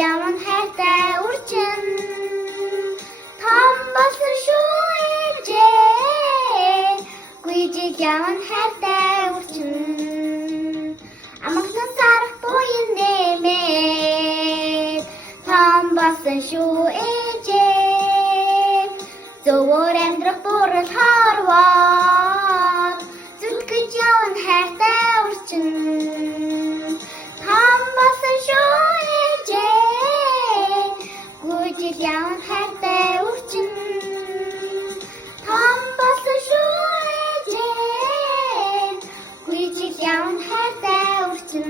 Yaman хайртай үрчин том болсон шүү ээжээ гүйжиг яman хайртай үрчин амгалан сарах буян нэмээд том болсон шүү ээжээ зөвөр амьдрах бүрэл харваад зүтгэж яman хайртай үрчин том болсон шүү яwan хайртай үрчин том болсон шүү ээжээ гүйжил яwan хайртай үрчин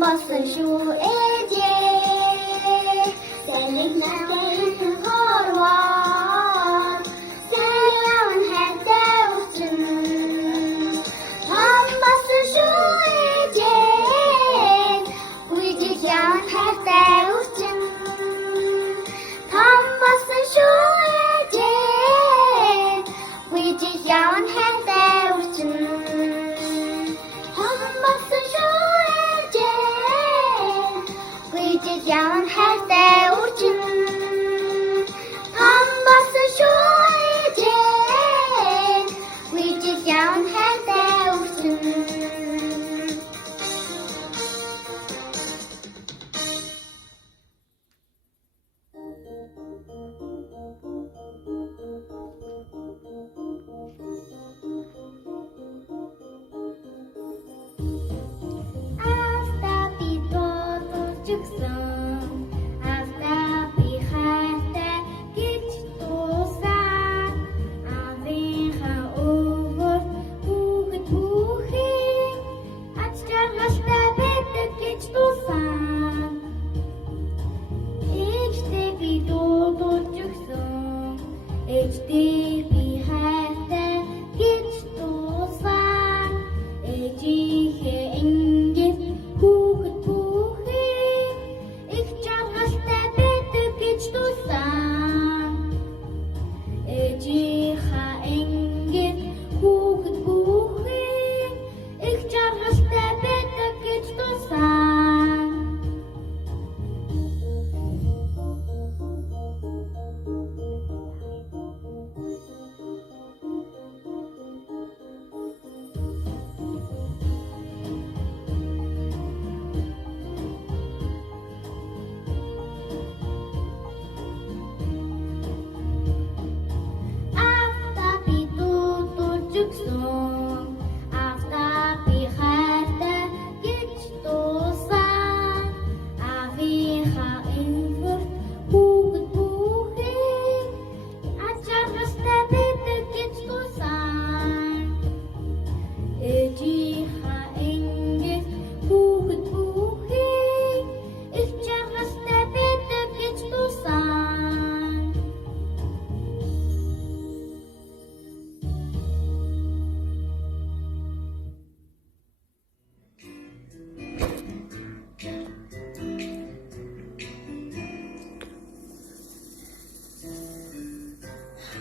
болсон шүү ээжээ салхи намайг хорвоо саяхан хайртай үрчин том болсон шүү ээжээ гүйжил яwan хайртай үрчин том болсон шүү ээжээ гүйжил яwan хайртай үрчин яwan хайртай үрчин том болсон шүү ээжээ гүйжил яwan хайртай үрчин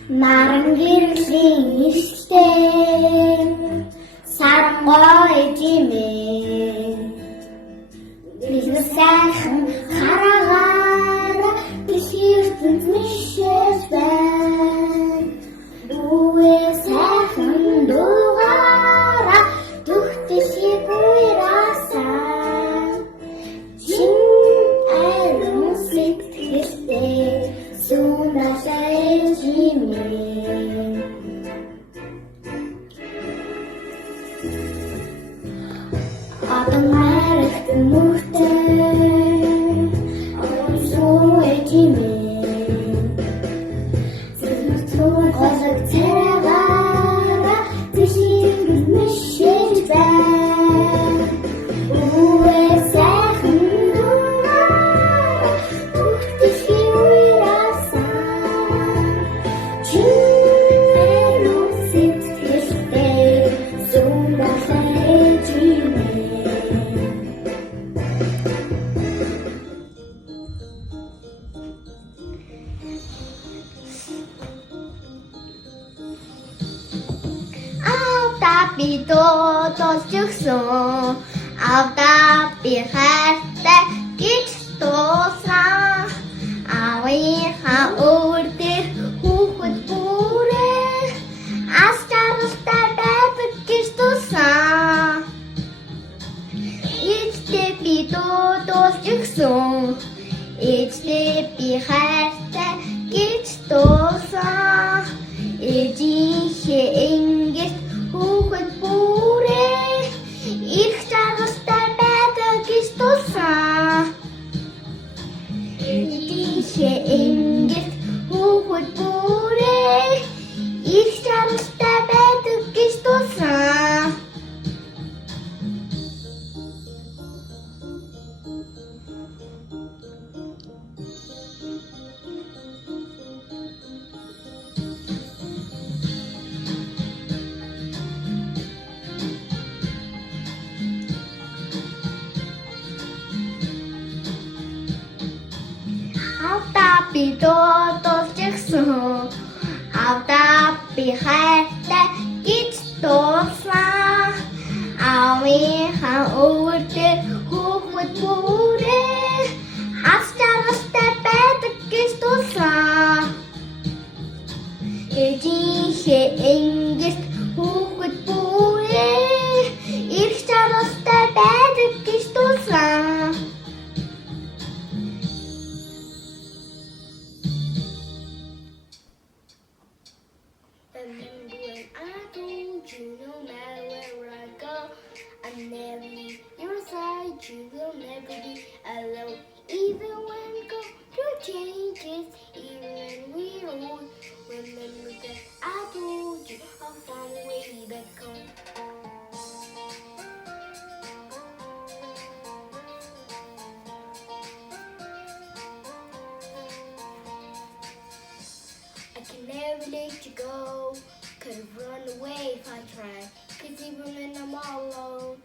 Нарангэрлийн ирстэй саргой жимээ бэлгэр сайхан хараагаар биширтэнд мишээс бай үгээ сайхан дуугаараа түхтэшиг уйраасан чин айрон сэтгэлтэй сунасай жимээ Adam märkten murten och så ejimee Ziltun qazak teragara tishigul mishilba Uwe sahin dungara tuhtishi uirasan Chin Tås juksong Av da bi kherte Git ståsa Av I ha order Hohut bore Astar bebe Git ståsa Ich Tås juksong Ich bi kherte Git ståsa Ich ingit Hohut bore Ich bebe Git ståsa Ich ingit Hohut bore Ich bebe Git ståsa Tås juksong Av da bi kherte Git ståsa Av I ha order Hohut bore Astar bebe Git ståsa Ich ingit Hohut bore Ich bebe Git ståsa Remember when I told you no matter where I go, I never leave your side, you will never be alone. Even when go through changes, even when we're old, remember that I told you I'll find a way back home. I can never let you go. Could've run away if I tried. 'Cause even when I'm all alone,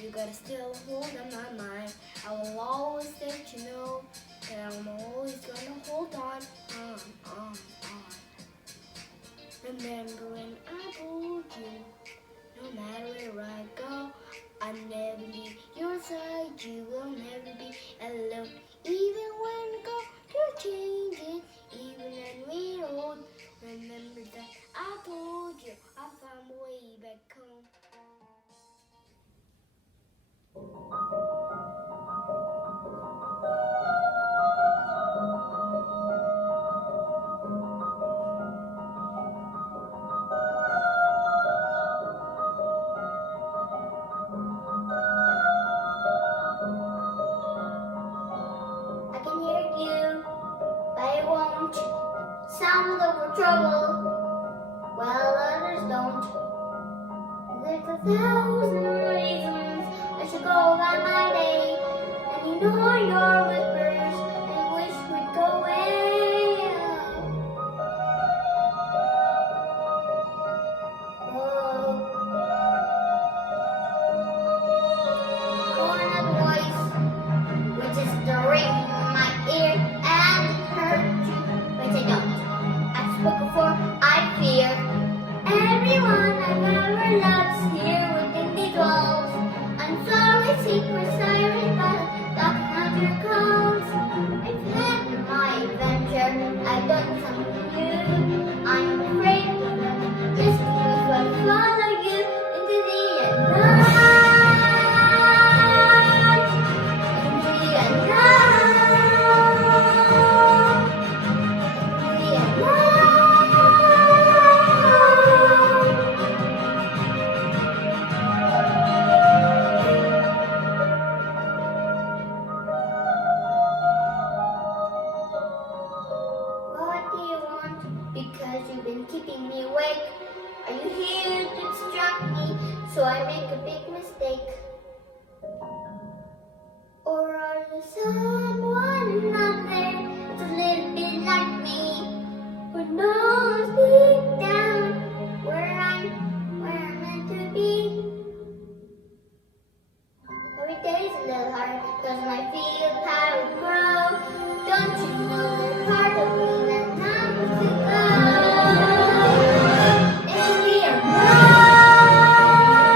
you gotta still hold on my mind. I will always let you know that I'm always gonna hold on. Remember when I told you, no matter where I go, I never leave your side. You will never be alone. Even when go through changes, even when we're old, remember that I told you I found a way back home. I can hear you, but I won't. Some look for trouble, while others don't. There's 1,000 reasons I should go about my day, and ignore your whispers and wish we'd go away. Oh, or a voice which is stirring my ear and hurt you, but I don't. I've spoken for I fear. Everyone I've ever loved's here within these walls. I'm sorry, secret siren, but knocking out your calls. I've had my adventure, I've done something new. I'm afraid this truth will follow you into the unknown. Into the unknown. Into the unknown. What do you want? Because you've been keeping me awake. Are you here to distract me so I make a big mistake? Or are you someone out there that's a little bit like me, who knows deep down where I'm meant to be? Every day's a little hard, 'cause my feel power grow. Don't you know that part of me that time to go? And we are known.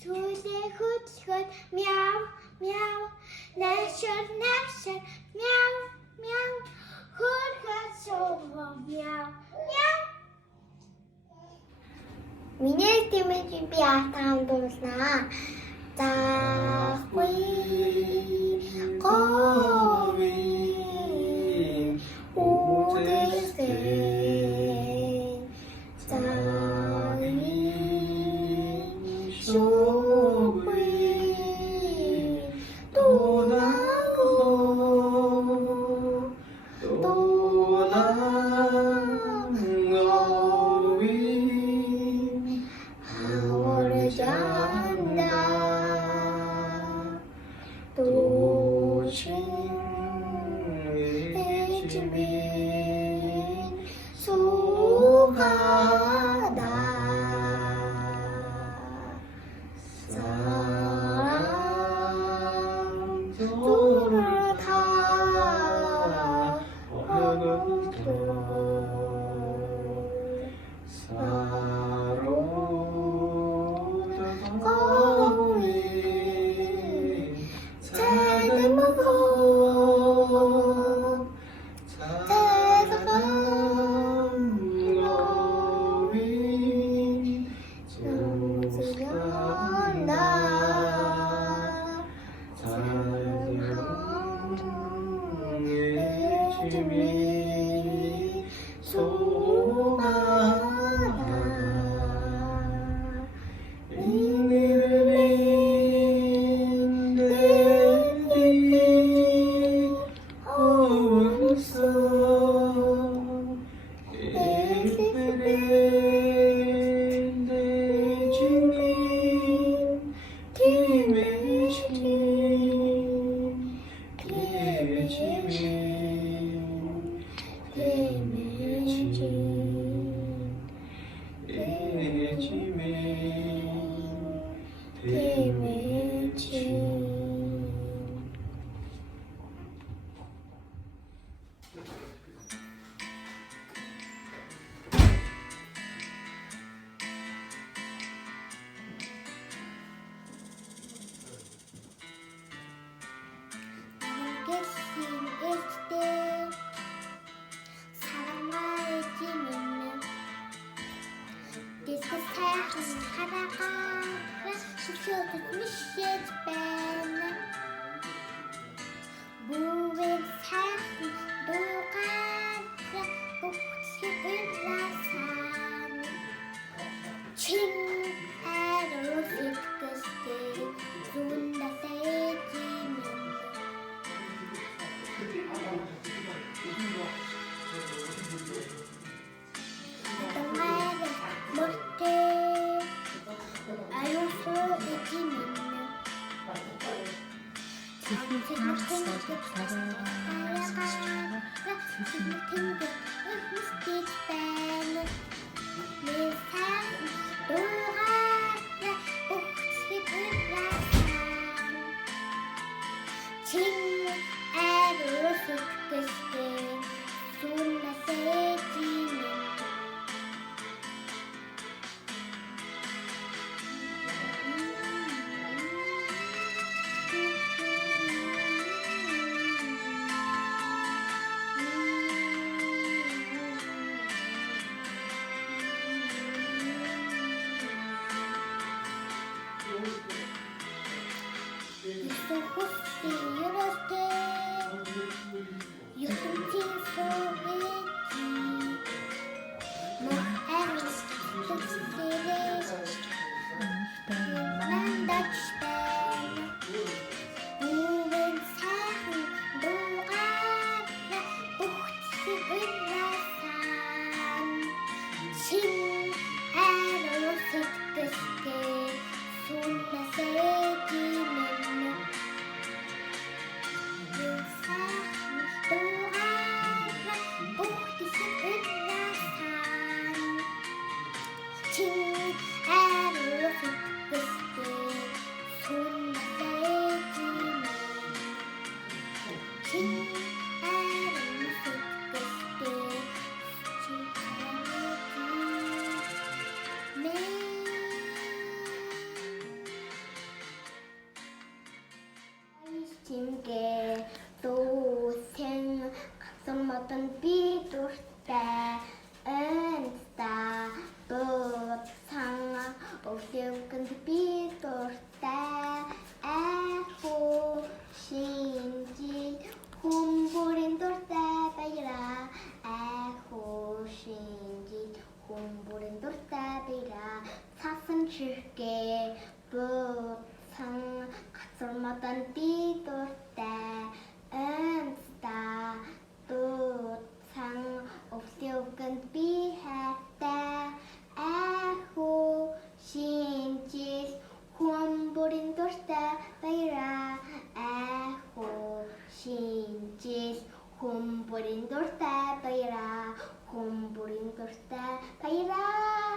Xuôi dê hút khớt Meow, meow Nation, nation Meow, meow Hút khớt sông hồng Meow, meow Миний тэмээжи би атаан дуусна. За хуй говийн үдэсгэн цагийн шугын модон би дуртай энста бууцхан өвлөвгөнд би дуртай айхуу шинжил хүмбүрийн дуртай баяраа айхуу шинжил хүмбүрийн дуртай баяраа цасан чихгээ бууцхан гацар модон би дуртай энста бууцхан өвлөвгөнд би хайртай айхуу шинжил хүмбүрийн дуртай баяраа айхуу шинжил хүмбүрийн дуртай баяраа хүмбүрийн дуртай баяраа.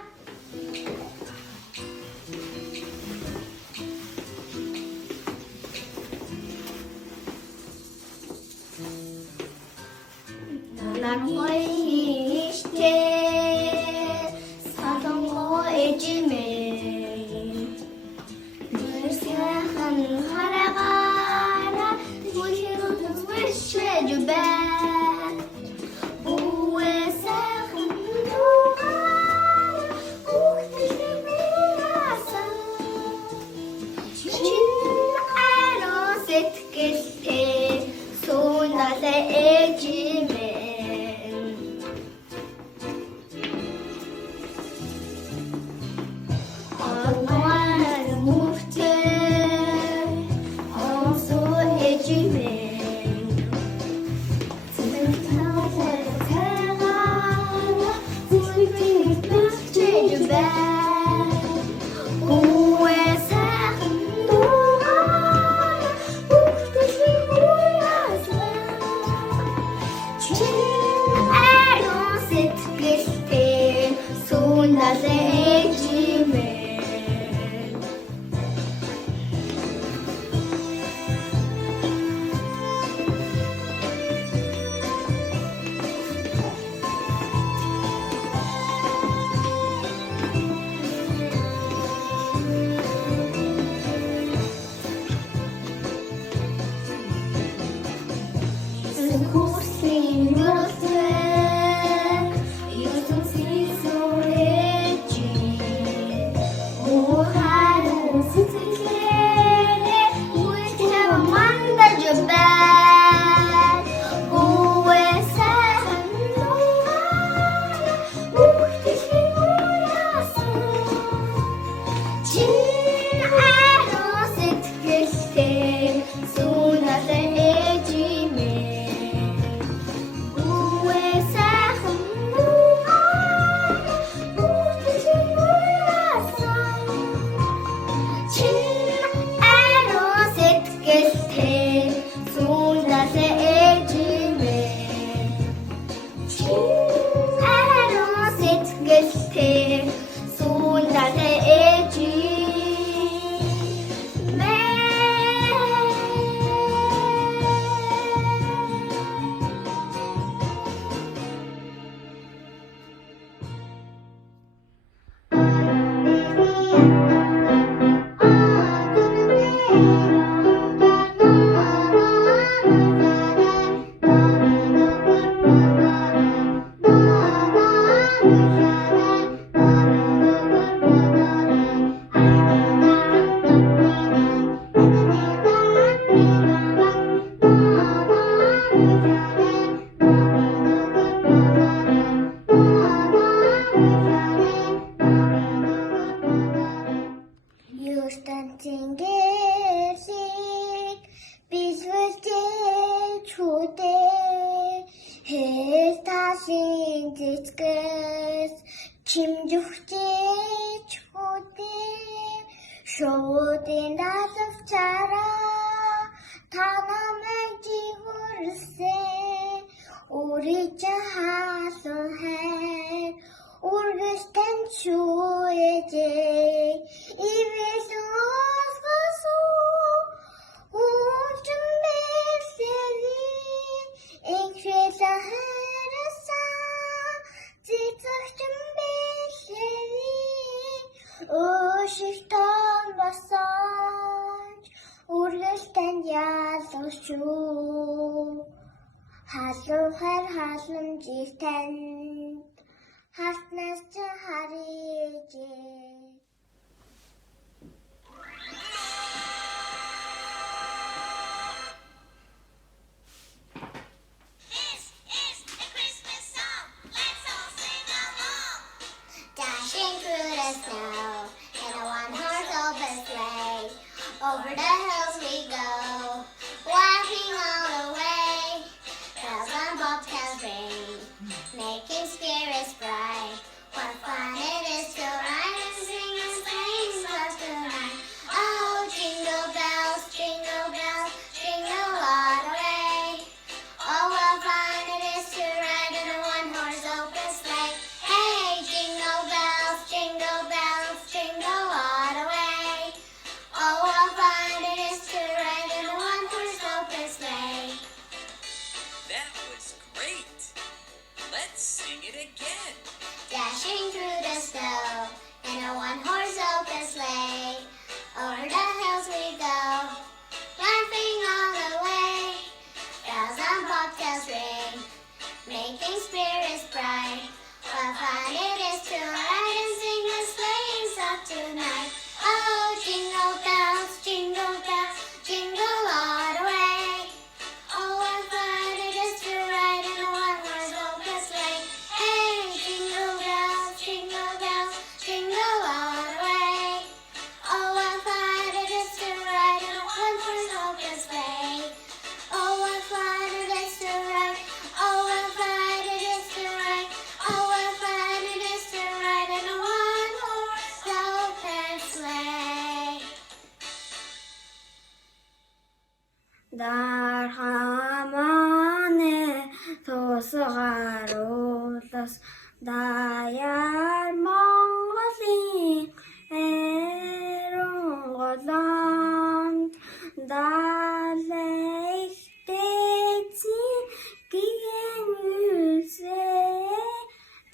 나랑과의 시대 사랑과의 짐에 늘새한 하라가라 부시로 wish you back 우에서 흔들어가라 우리를 밀어서 진아로 새트겠대 손아래 애짐에 Шуудын давчараа та намайг жигүүрсэн үргэлж хаасан хайр үргэлжтэн чуэжээ ивээс осгосоо уучин бэлсэри инхвэса хайрасан цэцэгчэн бэлсэри Ошигтон басаж үргэлжтэн ялгаш шүү 하루할 하루는 지스텐 하스나스 하리지 Dashing through the snow in a one-horse open sleigh. Over the hills we go, laughing all the way. Bells on bobtails ring, making spirits bright. What fun it is to ride and sing and sing songs tonight. Oh, jingle bells, jingle all the way. Oh, what fun it is to ride in a one-horse open sleigh. Hey, jingle bells, jingle all the way. Oh, what fun it is to ride in a one-horse open sleigh. That was great. Let's sing it again. Dashing through the snow in a one-horse open sleigh. Over the hills we go, laughing all the way. Bells on bobtails ring, making spirits bright. What fun it is to ride and sing a sleighing song tonight. Oh, jingle bells, jingle all the way. Oh, what fun it is to ride in a one-horse open sleigh. Hey, jingle bells, jingle all the way. Oh, what fun it is to ride in a one-horse open sleigh. Oh, what fun it is to ride. Oh, what fun it is to ride. Oh, what fun it is to ride in a one-horse open sleigh. 날 하만에 소스가로las dayal mongosin erongolan dalektetsin giyengülse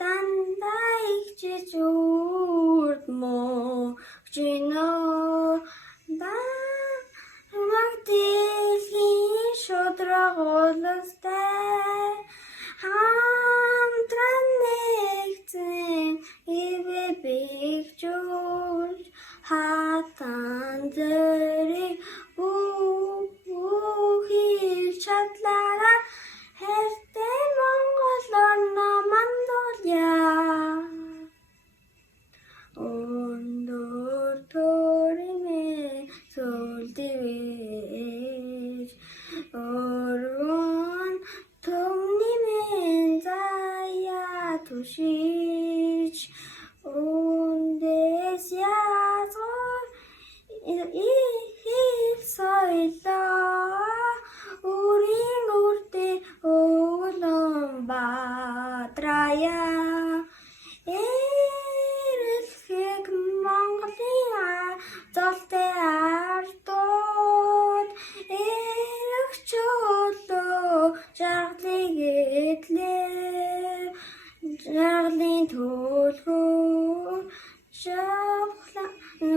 dandaikçi çurtmo çino da Magdalene шудрагуулстай хамтран нэгэн ивэбигжүүл хатан зэрэг бүхий чадлаараа хайртай Монгол орноо мандуулъя. Өндөр төрөмөө сүлдвэж өргөн төмниймэн заяа түшиж үндэс язгар ихэл соёлоо үрийн үрдээ өвлөн бадрая. Эрэлхэг Монголын золтой ардууд эрэгчүүлөө жаргалыг эдлээ. Жаргалын төлгөө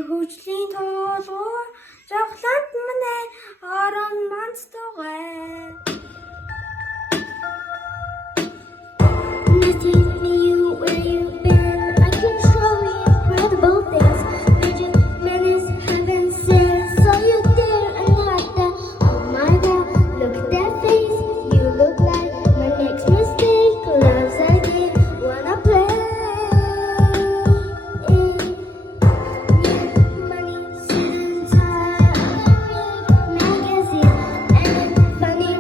хүчлийн тулгуур жавхланд манай орон манц тугай. Nothing new where you've been. I can show you incredible things. Magic menace heaven sent. So you dare and not that. Oh my god, look at that face. You look like my next mistake. Love's idea, wanna play. Money, suit and tie. Magazine and funny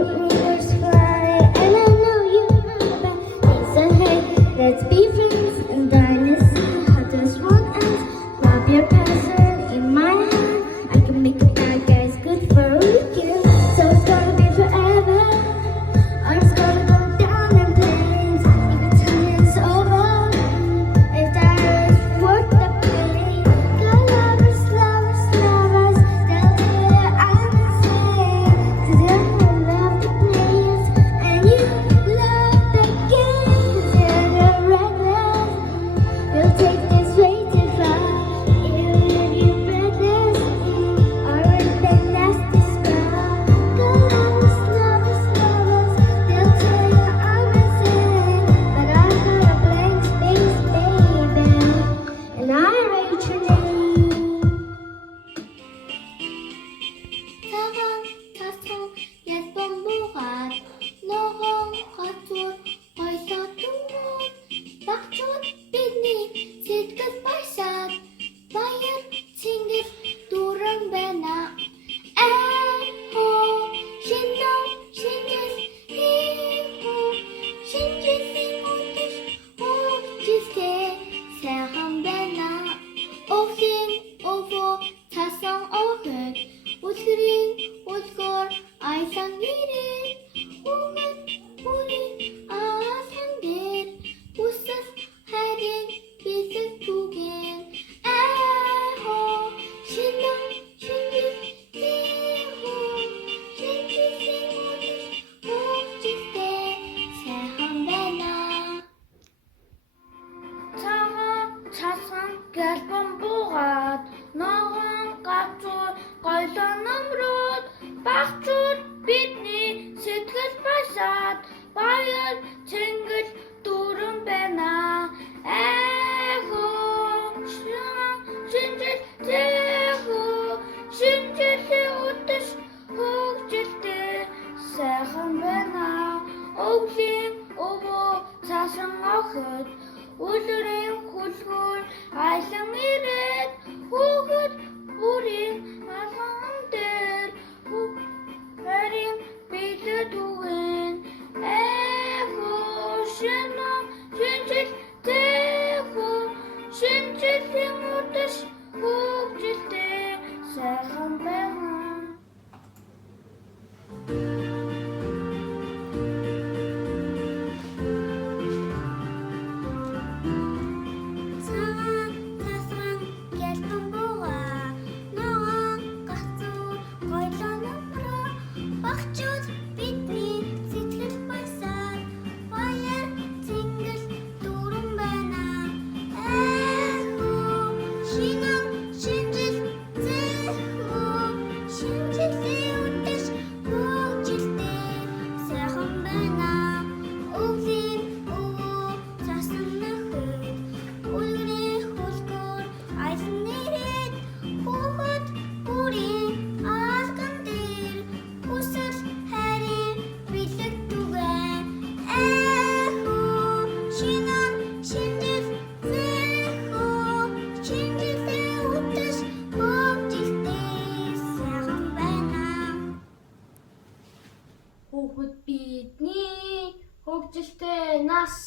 нас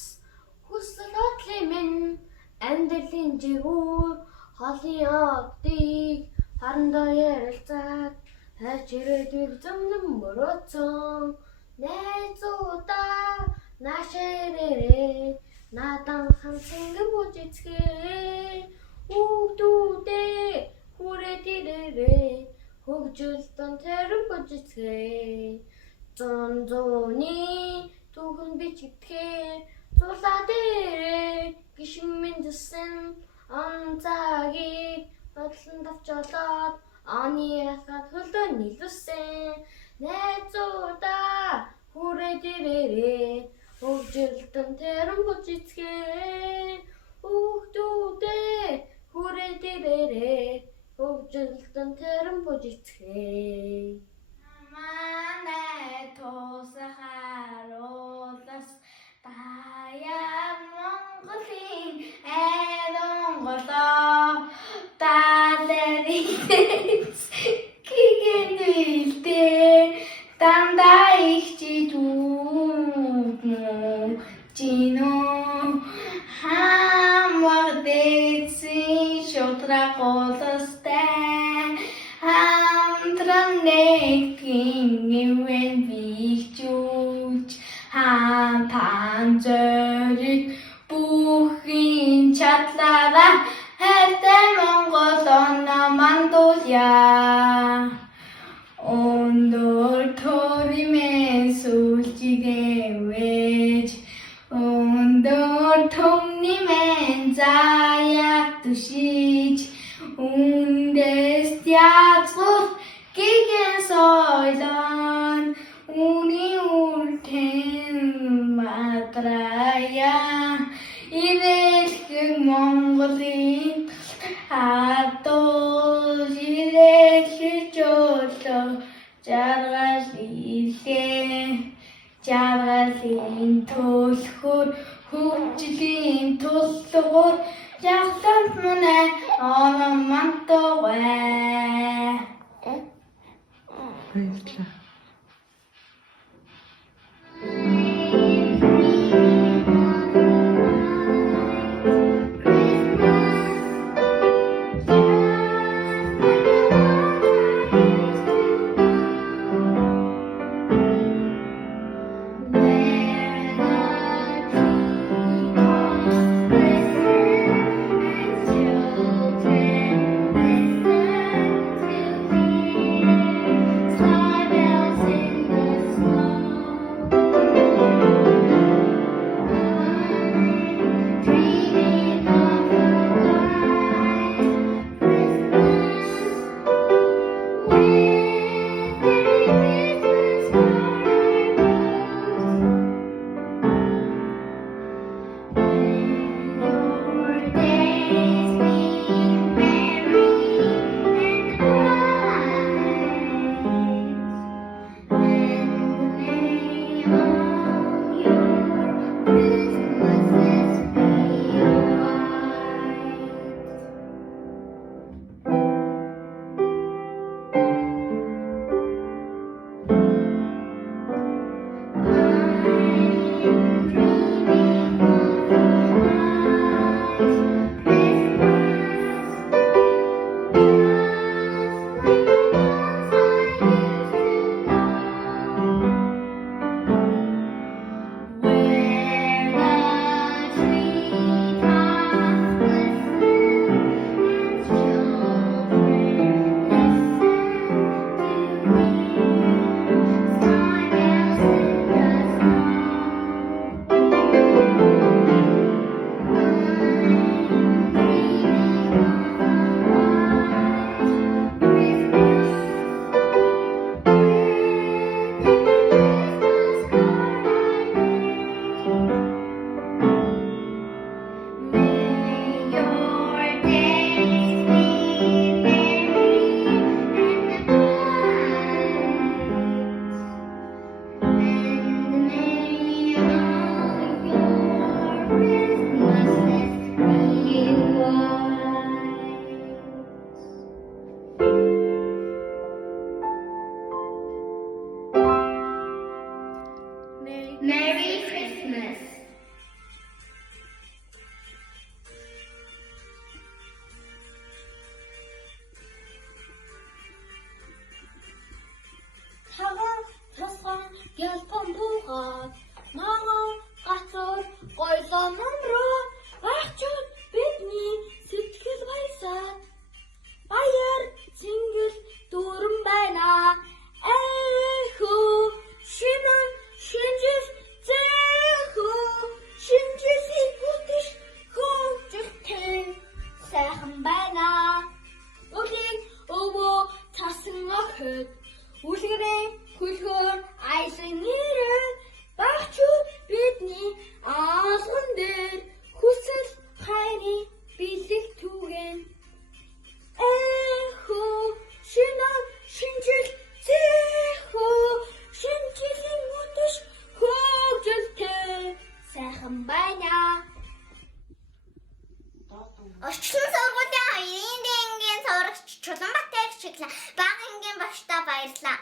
хүсэлтли минь амьдралын жигүүр холын одыг харандаа ярилцаад хайч ирээдүйг зөмнөн мөрөөцөн найзуудаа наашээрээ надан хансанг бүжицгээ хүүхдүүдээ хүрээд ирээрээ хөгжилтөн тэрэн бүжицгээ зон зооны түүхэн бичигдэхээр зулаа дээрээ гişин мэндсэн онцагийг бодлон давчолоод оны хахад хөлдөө нийлүүлсэн найзуудаа хүрээд ирээрээ хөгжилтөн тэрэн бүжицгээ хүүхдүүдээ хүрээд ирээрээ хөгжилтөн тэрэн бүжицгээ манай тусахаруулаас баян Монголын эдонголоо талэрийс гэгэнэлтэй дандаа их чидүүд мөн чинөө хамгадэсэн шудрагуулстай хамтран нэгэн ивэн бихчүүч хаан зориг бүхийн чадлаараа хайртай Монгол оноо мандуулъя өндөр төримэн сүлжигэвэж өндөр төмниймэн заяат түшиж үндэс язгур гигэн сойлон үний үртэн матрая ирэлхэн Монголын хатуу ирэлхэж өглөө жаргал илээ жаргалын төлхөр хөгжлийн тулгуур жагтанд мунэ оноо мантугай Баярлалаа. Children, listen to me. охид үлгэрээ хөлхөөр айлын нэрээр багчууд бидний алган дээр хүсэл хайрын бэлэг түгэн эхөө шинаа шинжил зэхөө шинжилэн мөдөш хөөжөлтэй сайхан байна. Орчлон сургуулийн 2-ын дээнгийн сурагч Чулуунбаатар Чиглэн бага ангийн багштаа баярлалаа.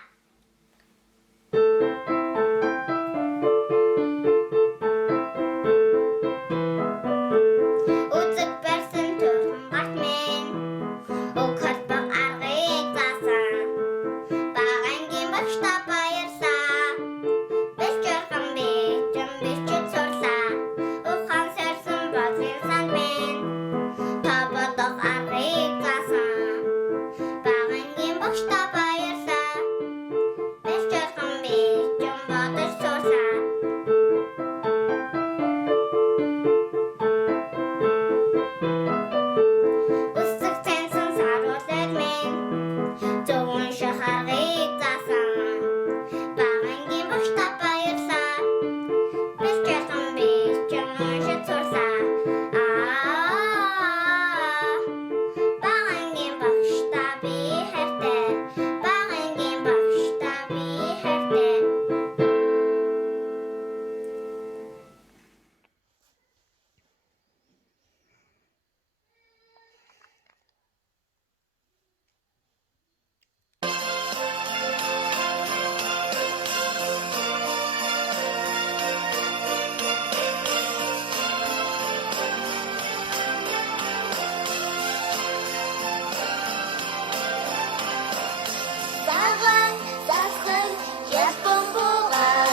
Үзэг барьсан Чулуунбаат минь өгөхөд баг аргыг заасан. Бага ангийн багштаа баярлалаа. Бэлчээрхэн бичэн бичиж сурлаа. Ухаан сэрсэн бодлын санд минь Табадах аргыг заасан. Бага ангийн багштаа баярлалаа. Бэлчээрхэн бичэн бодож сурлаа. Үсэг цэнсэн саруулад минь зөвөн шахарыг заасан. Бага ангийн багштаа баярлалаа. Бэлчээрхэн бичэн уншиж сурлаа. Бага ангийн багштаа би хайртай. Бага ангийн багштаа би хайртай. Цагаан засхан япон буугаад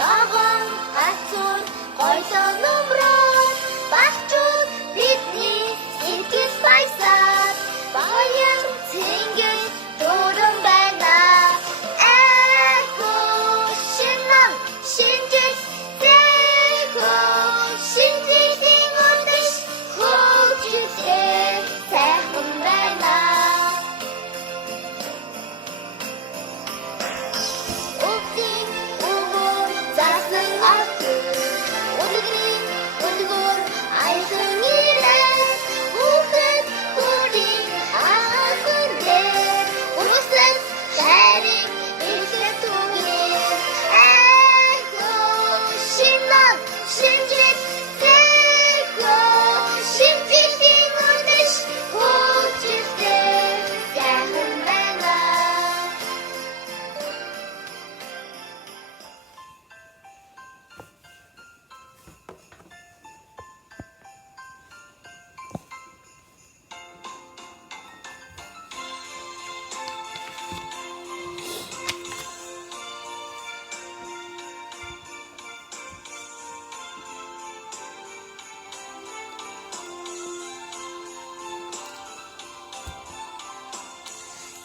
ногоон хацуур гоёлоо нөмрөөд багчууд бидний сэтгэл баясаад баян цэнгэл дөрөн байна. Эхөө шинэн шинжил зэхөө шинжилийн өдөш хөгжөлтэй сайхан байна. Өвдийн өвөө заасан охид үлгэрийн үлгөр айлын нэрээр хүүхэд хүрийн ахын дээр хүсэл хайрын бэлэг түгэн эхөө шинэн шинжил зэхөө шинжилийн өдөш хөгжөлтэй сайхан байна.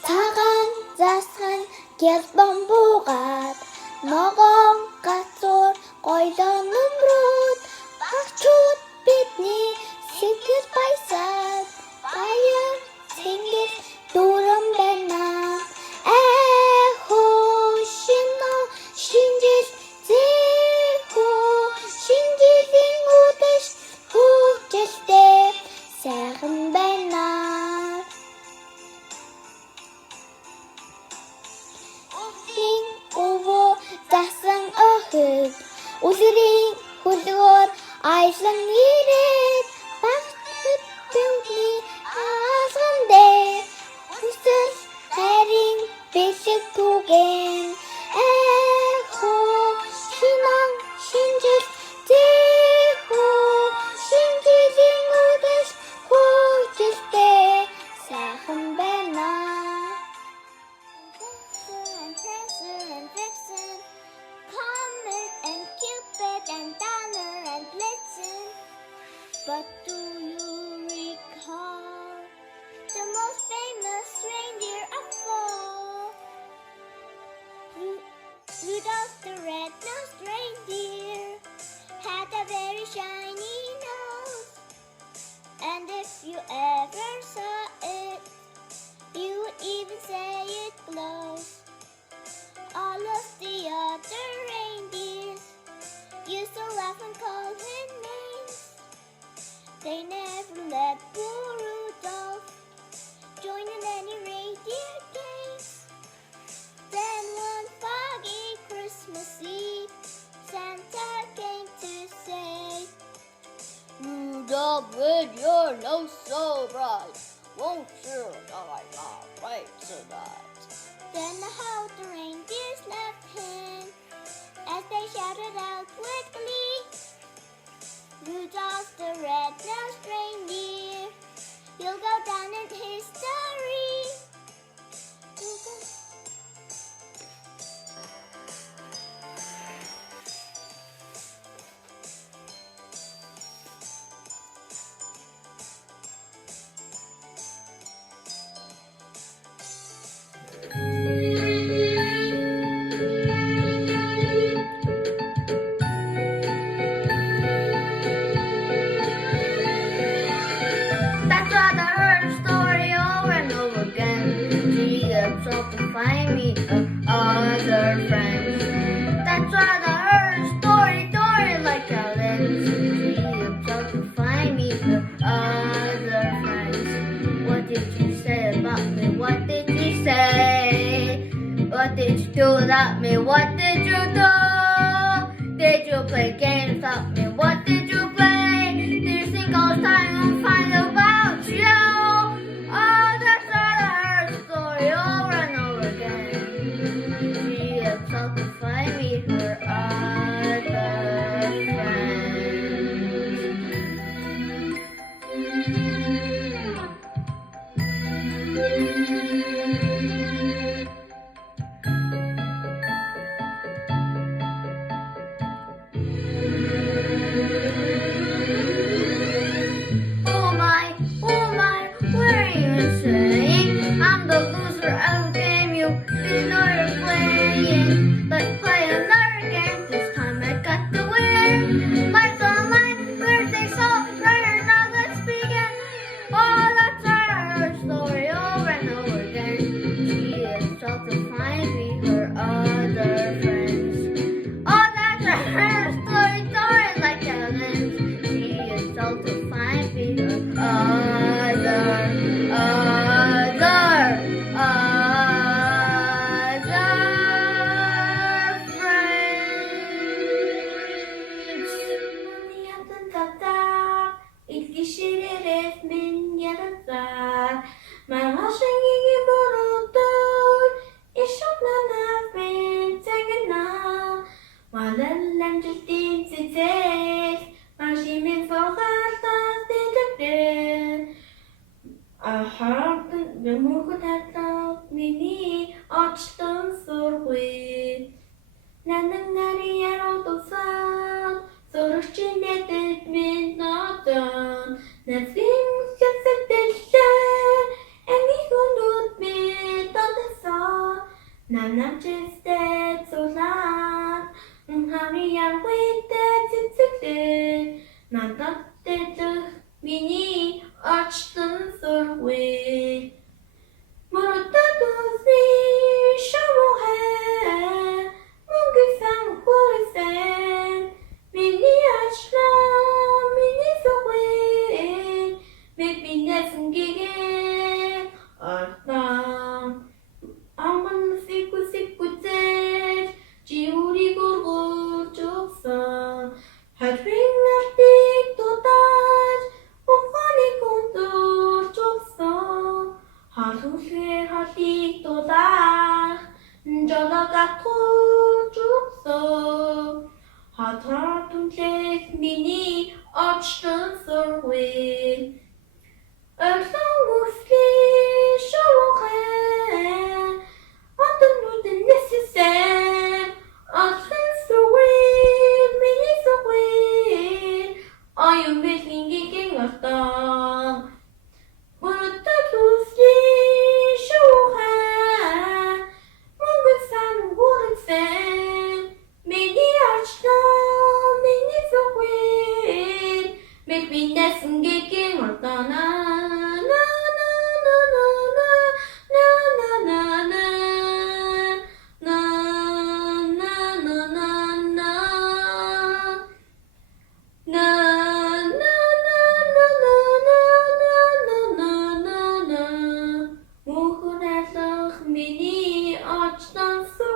Цагаан засхан гялбан буугаад ногоон гацуур гоёлоо нөмрөөд багчууд бидний сэтгэл баясаад баян цэнгэл дүүрэн байна. Эхөө шинаа шинжил зэхөө шинжилийн өдөш хөгжөлтэй сайхан байна. Өвдийн өвөө заасан охид үлгэрийн хөлгөөр айлан ирээд багчууд бидний алган дээр хүсэл хайрын бэлэг түгэн эхөө шинэн шинжил зэхөө шинжилийн өдөш хөгжөлтэй сайхан байна. Prancer and Vixen, Comet and Cupid and Donner and Blitzen. But do you recall the most famous reindeer of all? Rudolph the red-nosed reindeer had a very shiny nose. And if you ever saw it, you would even say it glows. often called him names. They never let poor Rudolph join in any reindeer games. Then one foggy Christmas Eve, Santa came to say, Rudolph, with your nose so bright, won't you guide my way tonight? Then the reindeers left him as they shouted out with glee, Rudolph the red-nosed reindeer, you'll go down in history. That's why I heard the story over and over again. She gets up to find me other friends. That's why I heard the story like a lens. She gets up to find me other friends. What did you say about me? What did you say? What did you do without me? What did you do? Did you play games without me? What did you play? Did you think all the time I'll find about you? Oh, that's why I heard the story over and over again. She gets up to find me her other Oh my, what are you saying? I'm the loser of the game you didn't know you're playing. Let's play another game, this time I got to win. Lights online, birthday song, right now let's begin. Oh, that's our story over and over again. She is out to find me her other friends. Oh, that's our story like a lens. She is out to find me her other İlk kişiler resmin yaratlar. Men har ingen borotor. İşoklarına fintagana. Malallan justin sites. Maskimin forgartas dedekter. Ahartın ve murkutatlar mini açtın sorguyt. Nananari yarotosan. Soruşçun edip min natan. Nazim kassetteşler. Emi hundut min tantasa. Nanam çestet solan. Unhamriyan witte tütsükte. Nantat dedik mini açtın sorguyt. Murutta tuzi şamuhe. Mungüsen kursen. Mini açla mini soğuyt. Mepindesin gegen. Artan. Aman siku tset. Ciuri gurgur çoksa. Hatring artik totaj. Bukhani kontur çoksa. Hatun hatik totaj. Jolaga tur çoksa. Hatun mini açtın sorguyt. Ölsen musli şavuhe. Atın nurden nesisen. Açtın sorguyt. Mini sorguyt. Ayın beklin gegen astan. Murutta tusli şavuhe. Mungısan gursen. Mini açtın. Mini sorguyt. Mekbindesin gegen Миний очтон sweet.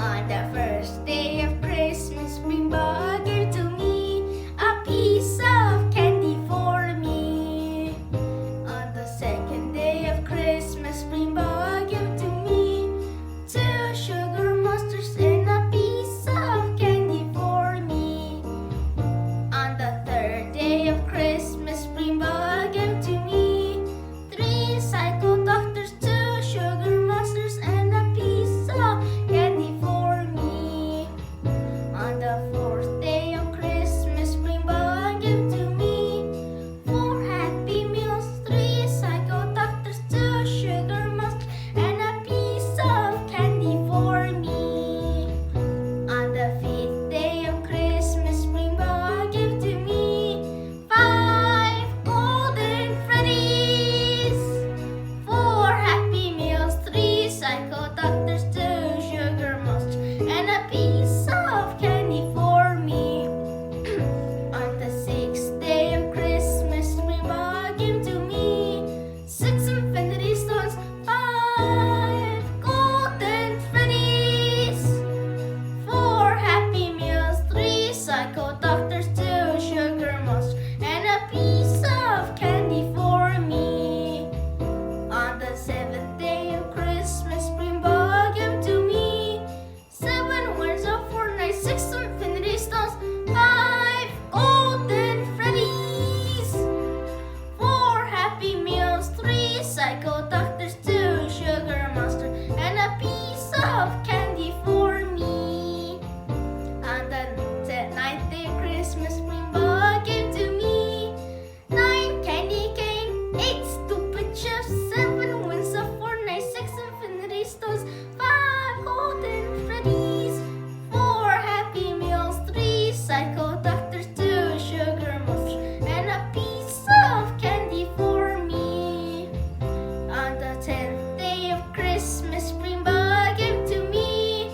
On the first day of Christmas, Spring Bug gave to me a piece of candy for me. On the second day of Christmas, Spring Bug gave to me 2 sugar monsters and a piece of candy for me. On the third day of Christmas, Spring Bug gave to me 3 psycho doctors, 2 sugar monsters, and a piece of candy for me. On the fourth day of Christmas, Spring Bug gave to me 4 happy meals, 3 psycho doctors, 2 sugar monsters, and a piece of candy for me. On the fifth day of Christmas, Spring Bug gave to me 5 golden Freddies, 4 happy meals, 3 psycho doctors, 2 sugar monsters, and a piece of candy for me. On the sixth day of Christmas, Spring Bug gave to me 6 infinity stones, 5 golden Freddies, 4 happy meals, 3 psycho doctors, 2 sugar monsters, and a piece of candy for me. On the seventh day of Christmas, Spring Bug gave to me 7 words of Fortnite, 6 infinity stones, 5 golden Freddies, 4 happy meals, 3 psycho doctors, 2 sugar monsters, and a piece of candy for me. On the ninth day of Christmas, Spring Bug gave to me 9 candy cane, 8 stupid chips, 7 wins of Fortnite, 6 infinity stones, 5 golden Freddies, 4 happy meals, 3 psycho doctors, 2 sugar monsters, and a piece of candy for me. On the 10th day of Christmas, Spring Bug gave to me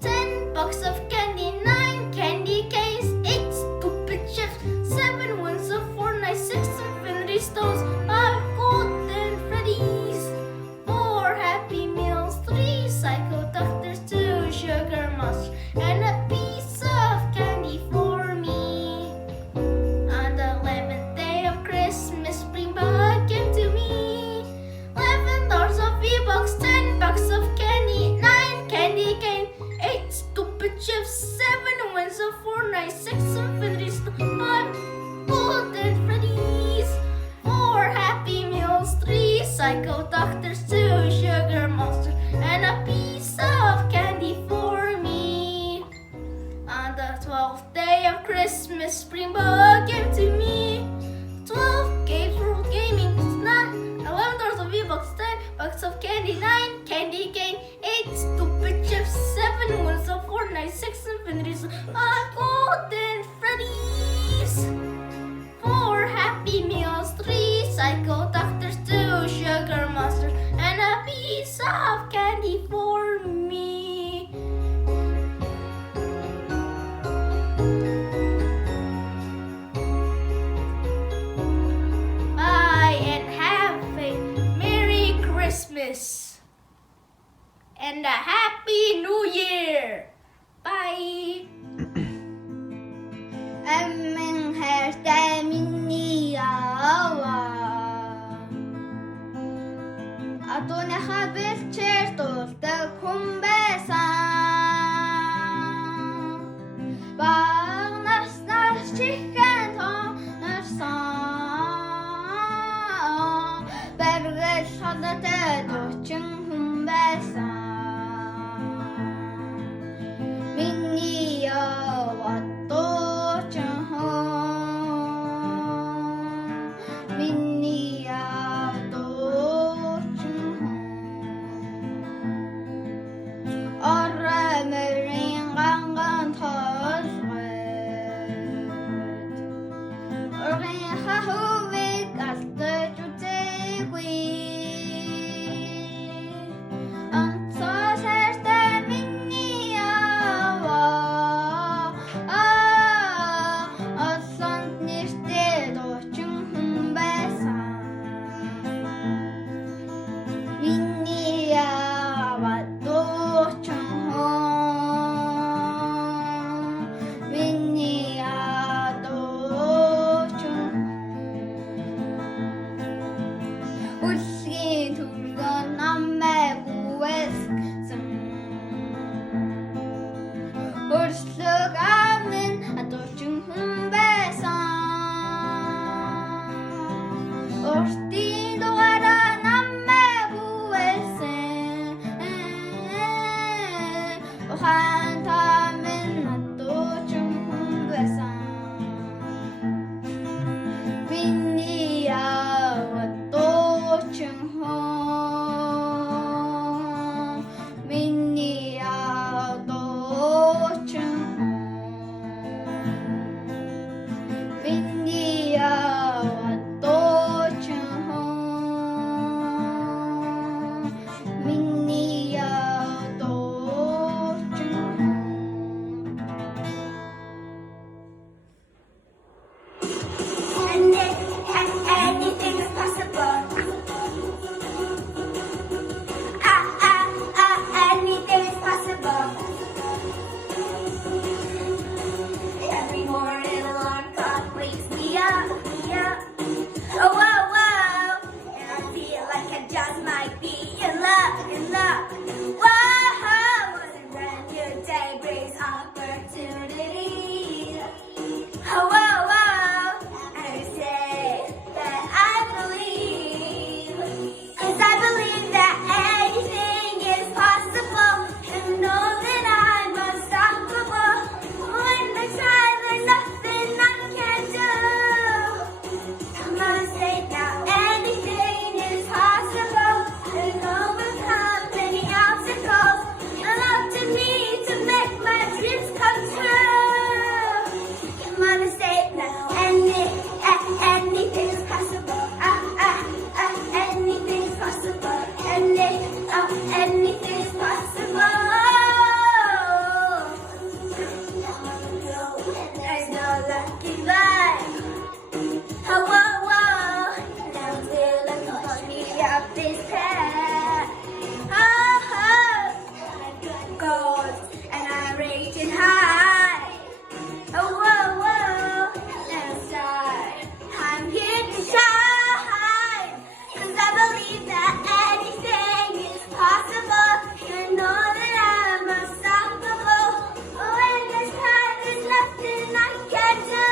10 box of candy, 9 candy canes, 8 stupid chips, 7 wins of Fortnite, 6 infinity stones, 5 golden Freddies, 4 happy meals, 3 psycho doctors, 2 sugar monsters, and a piece of candy for me. On the 11th day of Christmas, Spring Bug gave to me 11 dollars of V-Bucks, 10 bucks of candy, 9 candy cane, 8 stupid chips, 7 wins of Fortnite, 6 infinity stones, 5 golden Freddies, 4 happy meals, 3 psycho doctors, 2 sugar monsters, and a piece of candy for me. On the 12th day of Christmas, Spring Bug gave to me 12 games for gaming, 11 dollars of V-Bucks, 10 bucks of candy, 9 candy cane, 8 stupid chips, 7 wins of Fortnite, 6 infinities, 5 golden Freddies, 4 happy meals, 3 psycho doctors, 2 sugar monsters, and a piece of candy for me. Bye and have a Merry Christmas and a Happy New Year. Bye. Emminghärs det minniawa. Adonai habil chertol te kumbesan. Barnas nas chicken tonnersan. Berges hadde te dotjen kumbesan. Minniawa dotjen hon. Minniawa dotjen hon. Arremurin gangan tasret. Orin hahuvik alt det jo tegui. 웃기 돌건 남매 구했음 울수가면 아도중 흥배상 얼띠도 알아 남매 구했음 환타면 아도중 흥배상 Vinniya to chung ho Vinniya to chung ho Vinniya to chung ho Vinniya to chung ho Anything is possible. Anything is possible. Every morning alarm clock wakes me up. Oh, whoa, whoa. And I feel like I just might be in luck. Whoa, what a brand new day brings opportunity. Oh, whoa, whoa. And I say that I believe. 'Cause I believe that anything is possible. And know that I'm unstoppable. When I try, there's nothing I can't do. I'm gonna say now anything is possible. And overcome many obstacles. And up to me to make my dreams come true. I'm gonna say now anything is possible. Anything is possible. Anything is possible. There's no lucky line. Oh, whoa, whoa. Now till I push me up this path. Oh, I've got goals and I'm reaching high. Oh, whoa, whoa. Let's start. I'm here to shine. 'Cause I believe that anything is possible. You know that I'm unstoppable. When there's time, there's nothing I can do.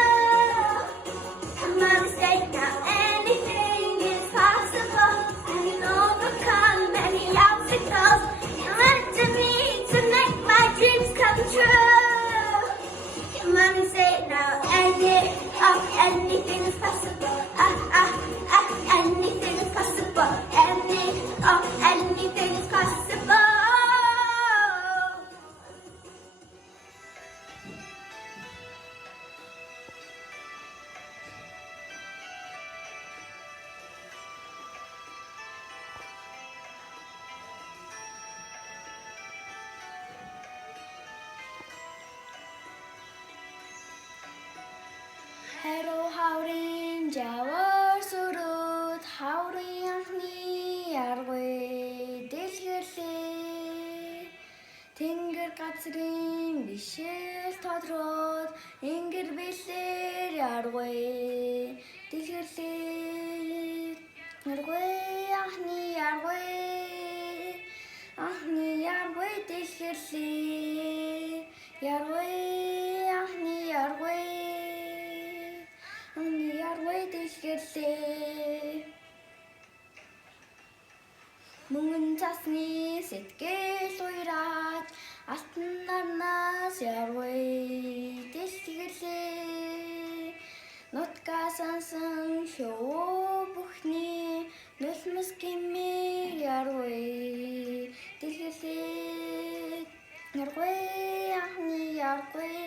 I'm gonna say now anything is possible. I can overcome many obstacles. And up to me to make my dreams come true. Come on and say it now. Anything is possible. Anything is possible. Anything is possible. 해로 하우린 자월 수룻 하우린 향니 яргүй дэлгэрлээ тэнгэр газрын бишэл тодроод ингэр бэлээр яргүй дэлгэрлээ яргүй ахны яргүй дэлгэрлээ яргүй ахны яргүй дэлгэрлээ мөнгөн цасны сэтгэл уйраад алтан нарнаас яргүй дэлгэрлээ нутга сансан шоу бүхний нулимс гэмээр яргүй дэлгэрлээ яргүй ахны яргүй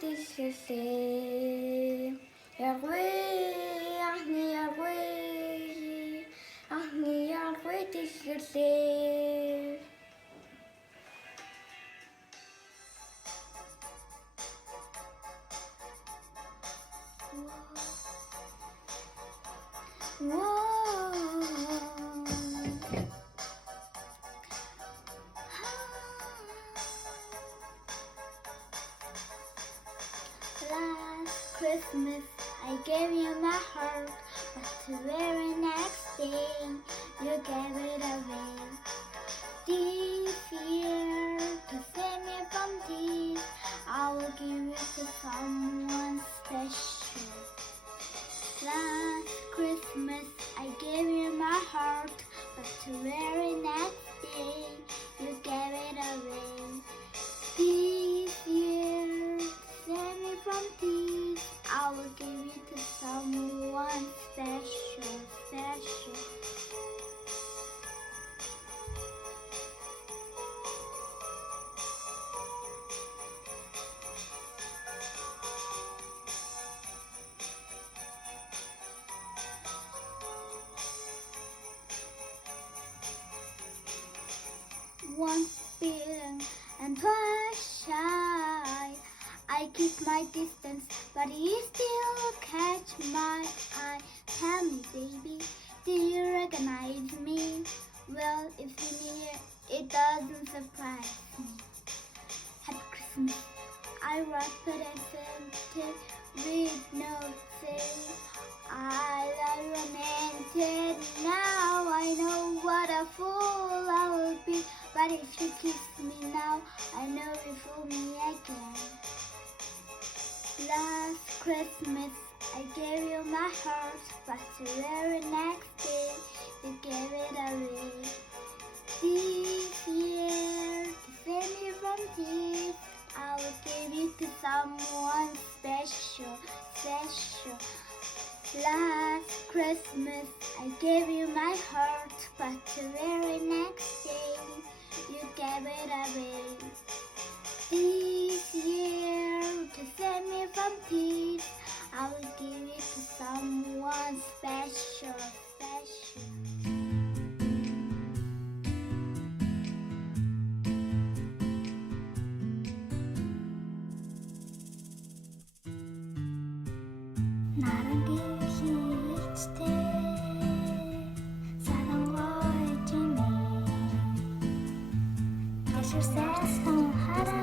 дэлгэрлээ яргүй ахны яргүй дэлгэрлээ Last Christmas I gave you my heart, but the very next day you gave it away. This year, to save me from this, I will give it to someone special. Last Christmas, I gave you my heart, but the very next day you gave it away. This year, to save me from this, I will give it to someone special, special. Once bitten and twice shy, I keep my distance, but you still catch my eye. Tell me, baby, do you recognize me? Well, if you're near, it doesn't surprise me. Happy Christmas, I wrapped it and sent it with notes saying, I love you and it. Now I know what a fool I will be. But if you kiss me now, I know you fool me again. Last Christmas, I gave you my heart, but the very next day, you gave it away. This year, to save me from this, I will give it to someone special, special. Last Christmas, I gave you my heart, but the very next day, you gave it away. This year, to save me from peace, I will give it to someone special, special. 나랑 길칠 때 사랑과 해주네 Deixar certo tão rara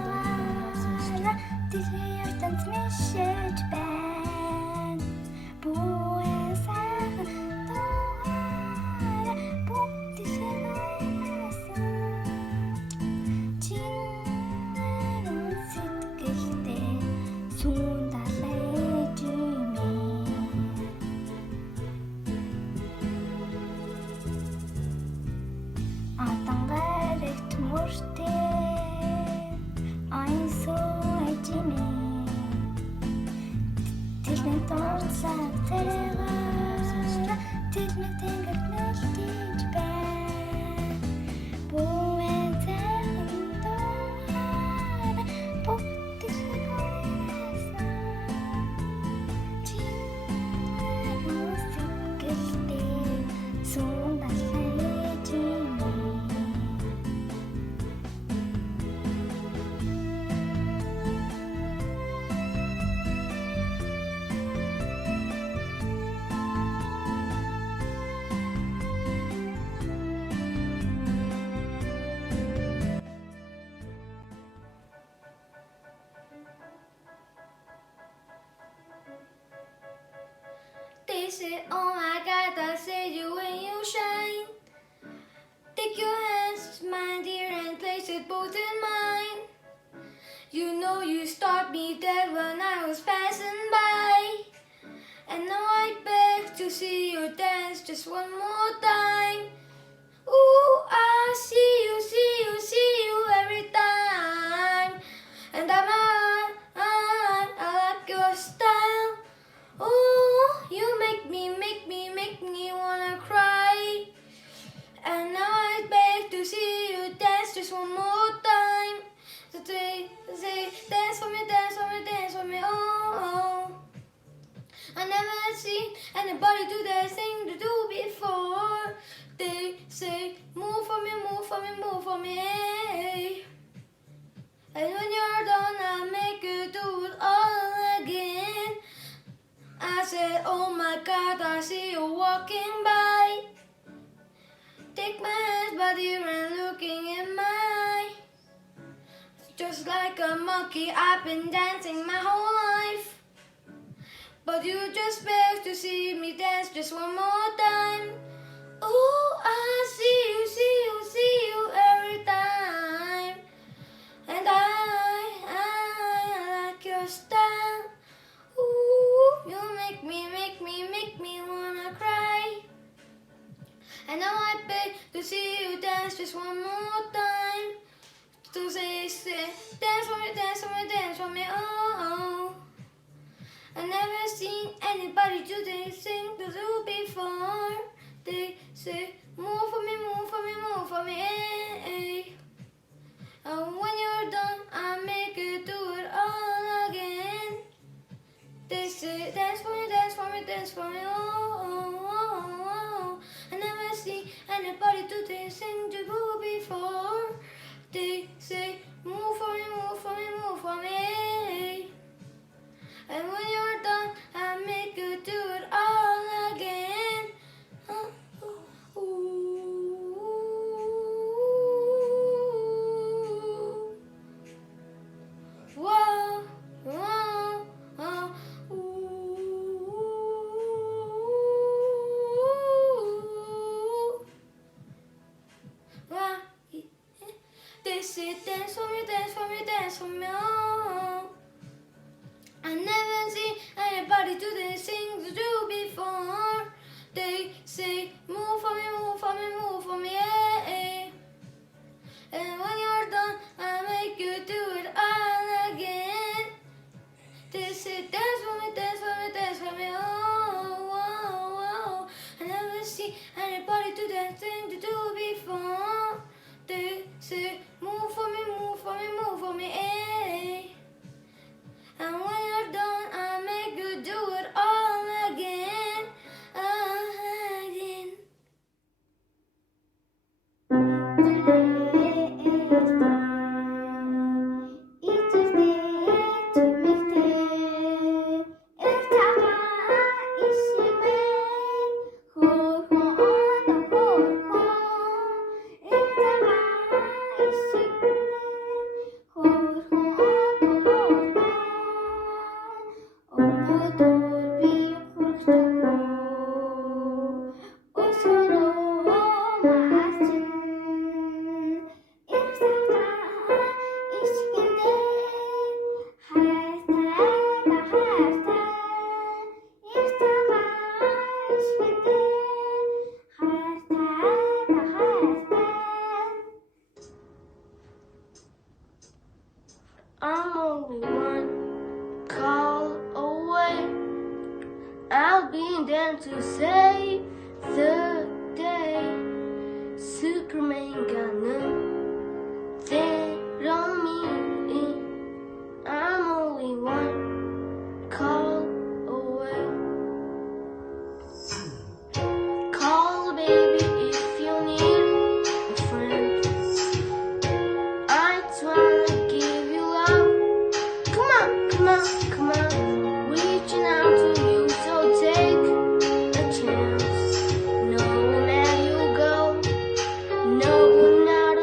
Dizer tanto mexer de bem Boa saga tão rara Bom dizer nossa Dinheiro se te quer Sonda lei de mim Атангарагт мөртэй айсууж Тэрний дурсаг тэрээр тэрний тэнгэр нэлтэж бай Бүэн зэн дуугаар бүгдийг хайсан Чиний сэтгэлдээ сундалж байна They say, oh my God, I see you when you shine. Take your hands, my dear, and place it both in mine. You know you stopped me dead when I was passing by. And now I beg to see you dance just one more time. Ooh, I see you every time. And I like your style. Oh, you make me wanna cry. And now I beg to see you dance just one more time. So say, dance for me, oh. I never seen anybody do that thing to do before. They say, move for me, hey. And when you're done, I'll make you do it all again. I said, oh my God, I see you walking by. Take my hands, buddy, and looking in my eye. Just like a monkey, I've been dancing my whole life. but you just beg to see me dance just one more time. Oh, I see you every time. And I like your style. Ooh, you make me wanna cry. And now I beg to see you dance just one more time. To say, dance for me, dance for me, dance for me, oh, oh. I never seen anybody do this thing to do before. They say, move for me, move for me, move for me, eh, eh. And when you're done, I make you do it all again. They say, dance for me, dance for me, dance for me, oh, oh, oh, oh. I never seen anybody do this thing to do before. They say, move for me, move for me, move for me. And when you're done, I make you do it all again. Whoa, whoa, oh, wah. They say, dance for me, dance for me, dance for me, oh. I never seen anybody do this thing to do before. They say, move for me, move for me, move for me, eh, eh. And when you're done, I make you do it all again. They say, dance for me, dance for me, dance for me, oh, oh, oh. I never seen anybody do that thing to do before. They say, move for me, move for me, move for me, eh. And when you're done, I make you do it all again, again. I'm only one call away. I'll be there to save the day. Superman got nothing on me. I'm only one call away. Call baby if you need a friend. I just wanna give you love. Come on, come on, come on. Reaching out to you, so take a chance. Know where you go, know not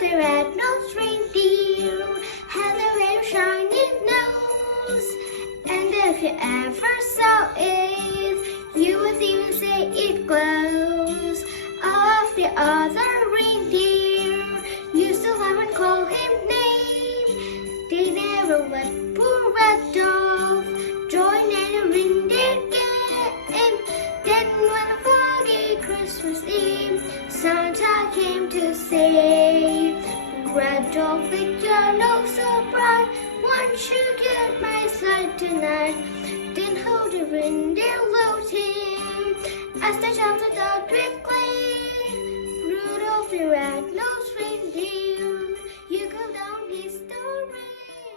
the red-nosed reindeer had a very shiny nose. And if you ever saw it, you would even say it glows. All of the other reindeer used to laugh and call him names. They never let poor Rudolph join any reindeer game. Then one foggy Christmas Eve, Santa came to say, Rudolph, with your nose so bright, won't you get my slide tonight? Then hold the reindeer load him as they shouted out with glee. Rudolph the red-nosed reindeer, you go down history.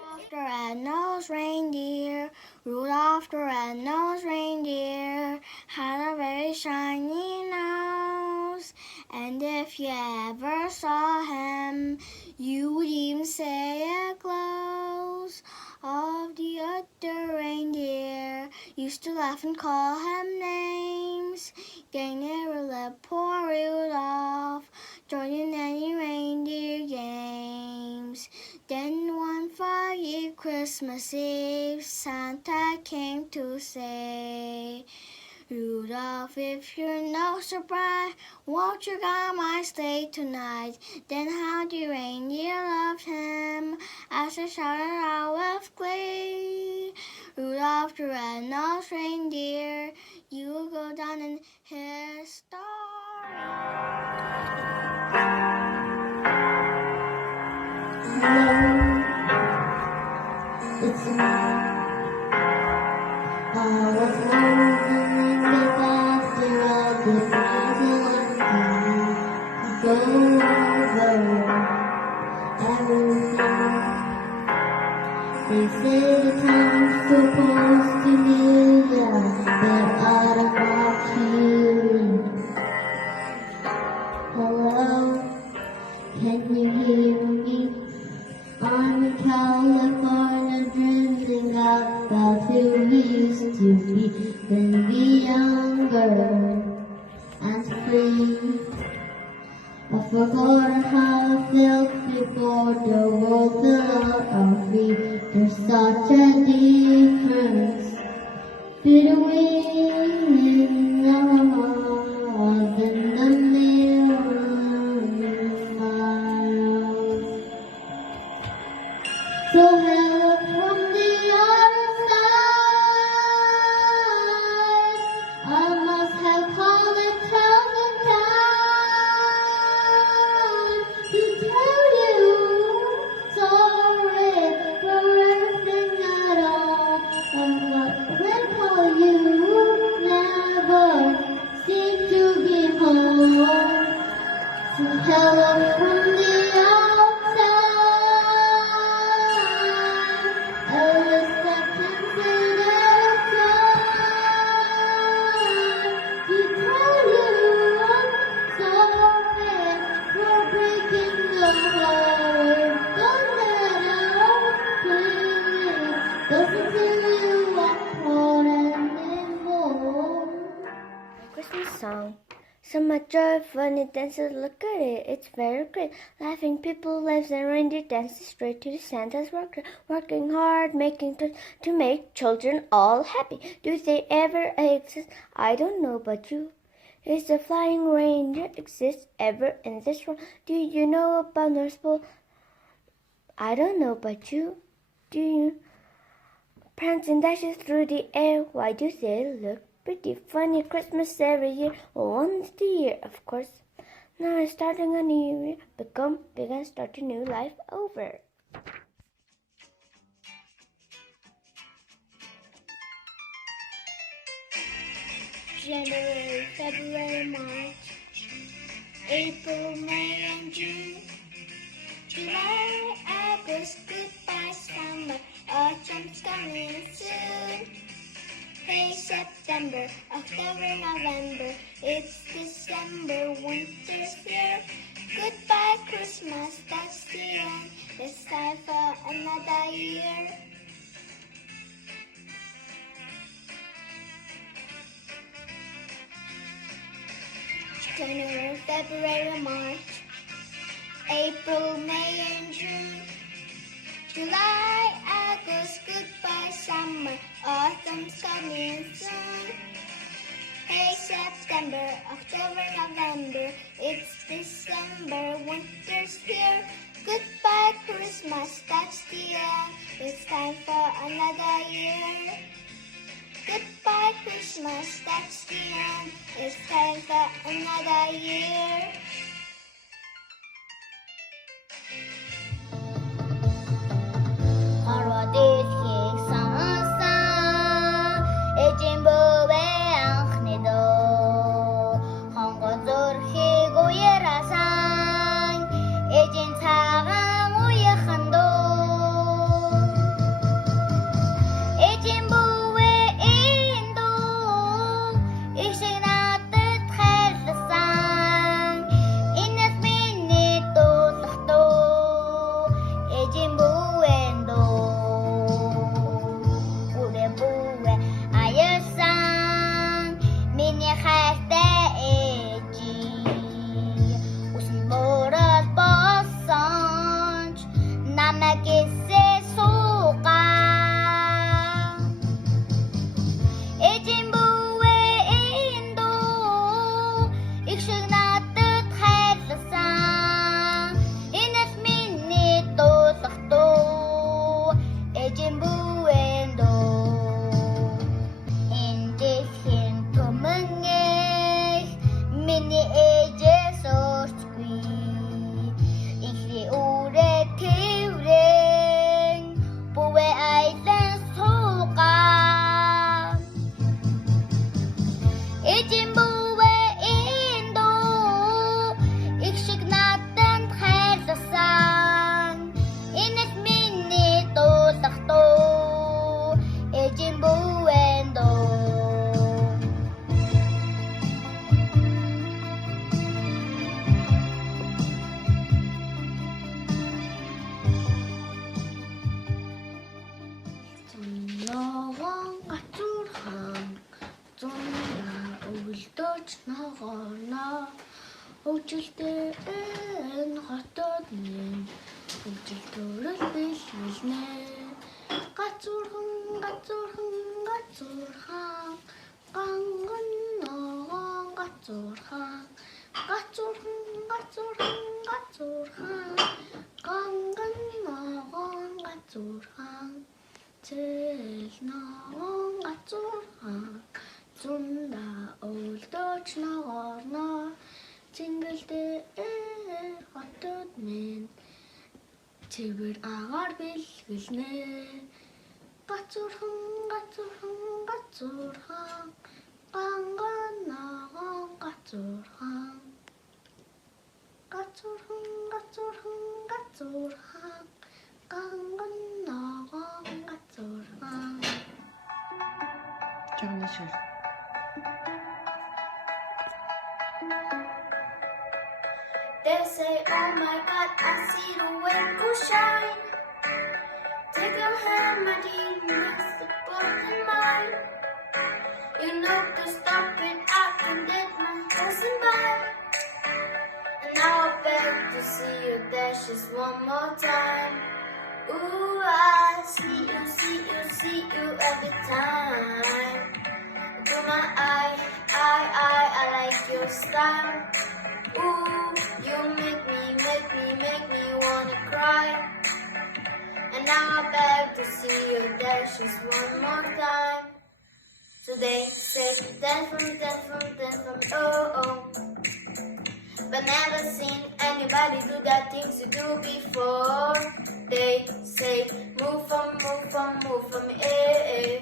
Rudolph the red-nosed reindeer, Rudolph the red-nosed reindeer had a very shiny nose. And if you ever saw him, you would even say it glows. All of the other reindeer used to laugh and call him names. They never let poor Rudolph join in any reindeer games. Then one foggy Christmas Eve, Santa came to say, Rudolph, if your nose so bright, won't you guide my sleigh tonight? Then how the reindeer loved him as they shouted out with glee. Rudolph the red-nosed reindeer, you will go down in history. It's me. I was wondering if after all the things I go over everything. They say the time's supposed to be young, but I don't like hearing. Hello, can you hear me? I'm in California dreaming about who we used to be when we younger and free. I forgot how I felt before the world fell out our feet. There's such a difference between us and the million miles. So help from the other side. I must have called and tell them time to tell you sorry for everything I don't. But when you never seem to be home. So hello from the outside. Christmas song. So much joy, funny dances, look at it, it's very great. Laughing people, lives and reindeer dances straight to the Santa's worker. Working hard, making to make children all happy. Do they ever exist? I don't know, but you. Is the flying reindeer exist ever in this world? Do you know about North Pole? I don't know, but you. Do you? Prancing dashes through the air, why do they look pretty funny? Christmas every year, once a year, of course. Now I'm starting a new year, begin start a new life over. January, February, March, April, May, and June, July, August, goodbye summer, autumn's coming soon. Hey, September, October, November, it's December, winter's here. Goodbye, Christmas, that's the end. It's time for another year. January, February, March, April, May, and June. July, August, goodbye summer, autumn's coming soon. Hey, September, October, November, it's December, winter's here. Goodbye, Christmas, that's the end. It's time for another year. Goodbye, Christmas, that's the end. It's time for another year. Ороод ихийг сонсон эжийн бөвөө анхны дөө хонгоо зүрхийг уярасан эжийн цагаан уяхан дөө эжийн бөвөө энэ дөө их шиг надад хайрласан энэс миний дуулах дөө эжийн бөвөө Хөвжөлтэй энэ хотод минь хөвжөл төрөл бэлгэлнэ гацуурхан ганган ногоон гацуурхан ганган ногоон гацуурхан цэл ногоон гацуурхан зунда өлдөж ногоорно Цэнгэлдээ хотод минь цэвэр агаар бэлгэлнэ гацуурхан ганган ногоон гацуурхан ганган ногоон гацуурхан Жагнашвар They say, oh my God, I see the twinkle shine. Take your hand, my dear, that's the both in mine. You know to stop it, I can let my cousin by. And now I beg to see you dash just one more time. Ooh, I see you every time. To my eye, I like your style. Ooh, you make me wanna cry. And now I beg to see you dance just one more time. So they say, dance for me, oh, oh. But never seen anybody do that things you do before. They say, move for me, eh.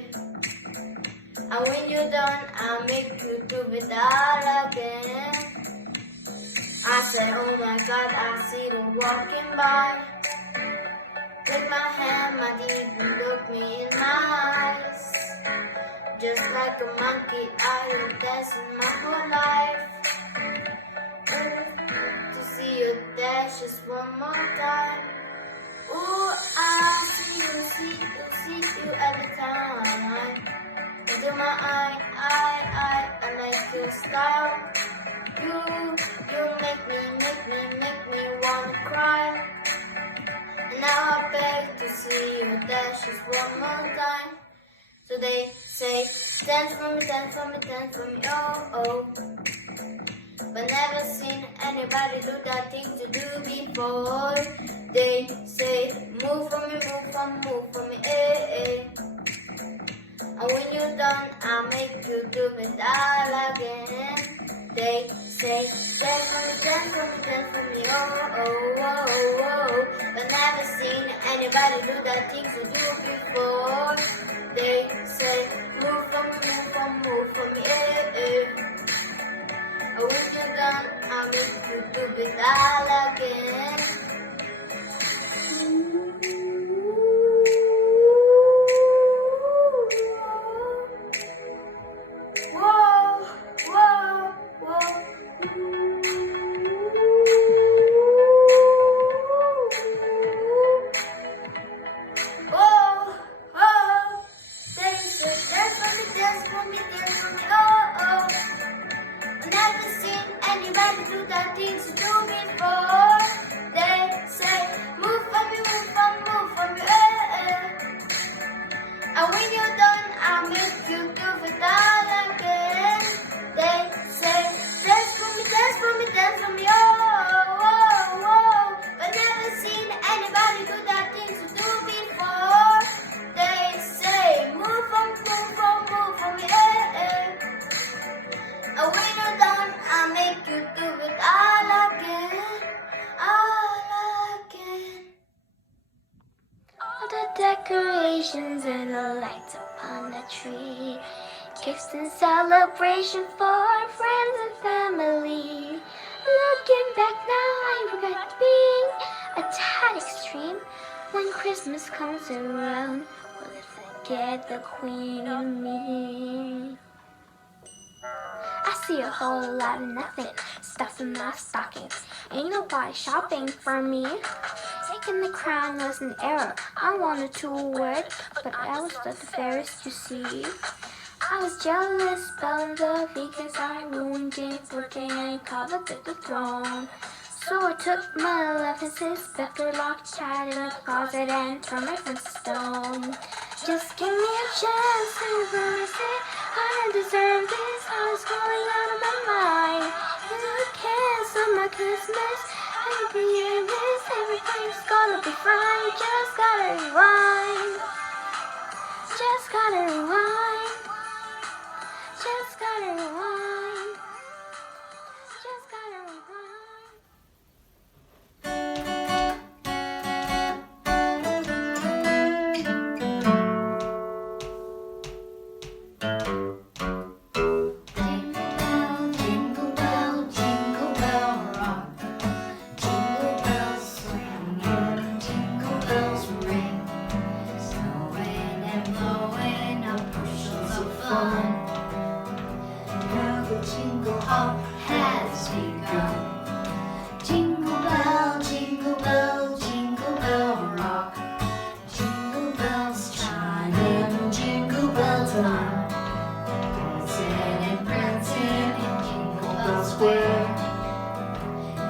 And when you're done, I'll make you do it all again. I said, oh my God, I see them walking by. Take my hand, my deep, and look me in my eyes. Just like a monkey, I was dancing my whole life. To see you dance just one more time. Ooh, I see you every time. Into my eye, I like your style. You make me wanna cry. see you dance just one more time. So they say, dance for me, dance for me, dance for me, oh, oh. But never seen anybody do that thing to do before. They say, move for me, move for me, eh, eh. And when you're done, I'll make you do it all again. They say, dance for me, dance for me, dance for me, oh, oh, oh, oh. But never seen anybody do that thing to do before. They say, move for me, eh, eh. And when you're done, I'll make you do it all again. Whoa, whoa, whoa. Whoa, whoa. They say, dance for me, dance for me, dance for me, oh, oh. Never seen anybody do that thing to do before. They say, move for me, eh, eh. And when you're done, I'll make you do it all again. They say, dance for me, oh, oh, oh. But never seen anybody do that thing to do before. They say, move for me, eh, eh. And when you're done, I'll make you do it all again, all again. All the decorations and the lights upon the tree, gifts and celebration for our friends and family. Looking back now, I regret being a tad extreme. When Christmas comes around, will it forget the Queen and me? I see a whole lot of nothing stuffed in my stockings. Ain't nobody shopping for me. Taking the crown was an error. I wanted to wear it, but I was the fairest, you see. I was jealous of the because I ruined Jane's birthday and coveted the throne. So I took my love and sister, locked Chad in the closet and turned my friend to stone. Just give me a chance to promise it. I deserve this. I was going out of my mind. You cancel my Christmas. Every year this, everything's gonna be fine. Just gotta rewind. Just gotta rewind. Just gotta rewind. Just gotta rewind. Now the jingle hop has begun. Jingle bell, jingle bell rock. Jingle bells chime and jingle bell time. Dancing and prancing in Jingle Bell Square.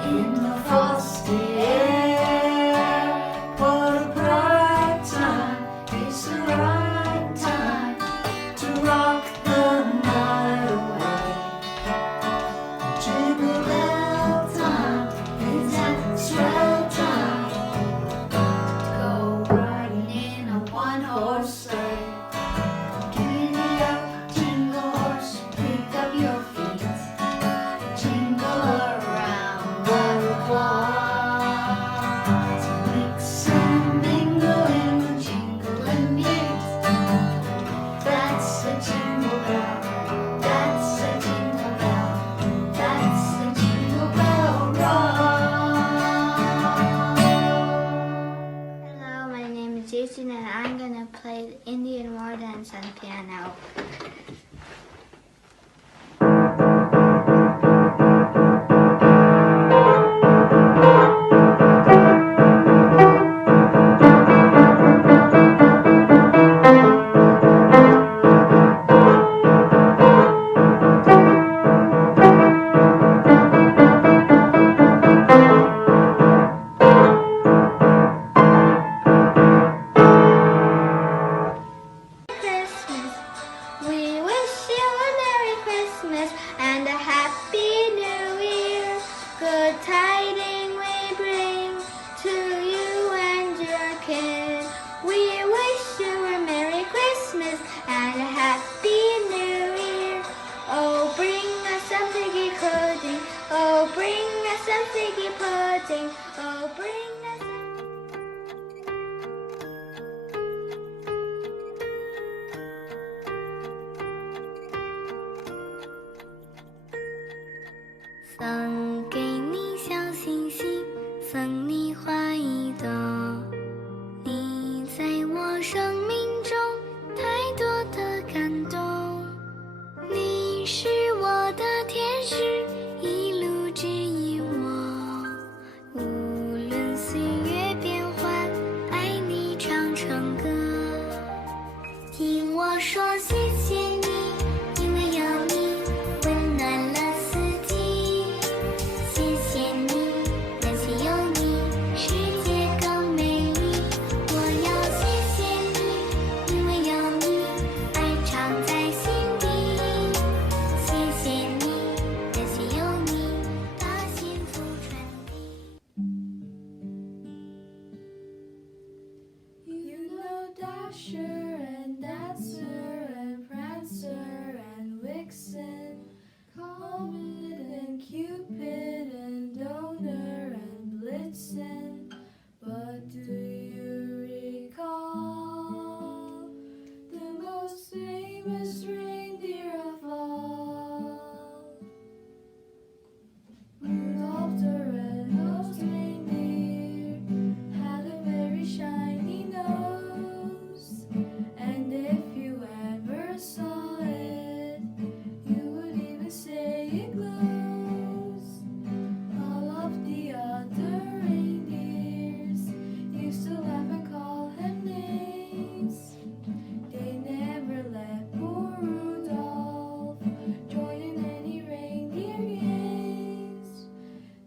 In the frosty air, what a bright time. It's the right time to rock the night away. Jingle bell time is that swell time to go riding in a one-horse sleigh. Giddy up, jingle horse, pick up your feet. Jingle around the clock. Mix and mingle in the jingling beat. That's a jingle bell. That's a jingle bell. That's a jingle bell rock. Hello, my name is Jason and I'm gonna play the Indian war dance on piano. rockin'. We wish you a Merry Christmas and a Happy New Year. Oh, bring us some figgy pudding. Oh, bring us some figgy pudding. Oh, bring us some...送给你小星星，送你花一朵。你在我生命中太多的感动，你是我的天使，一路指引我。无论岁月变幻，爱你唱唱歌。听我说谢谢你，因为有你温暖了四季。谢谢你，感谢有你，世界更美丽。我要谢谢你，因为有你，爱藏在心底。谢谢你，感谢有你，把幸福传递。You know Dasher and Dancer and Prancer and Vixen, Comet and Cupid and Donner and Blitzen. But do you recall the most famous reindeer of all? Rudolph the red-nosed reindeer had a very shiny nose, and if you ever saw it, you would even say it glows. All of the other reindeers used to laugh and call him names. They never let poor Rudolph join in any reindeer games.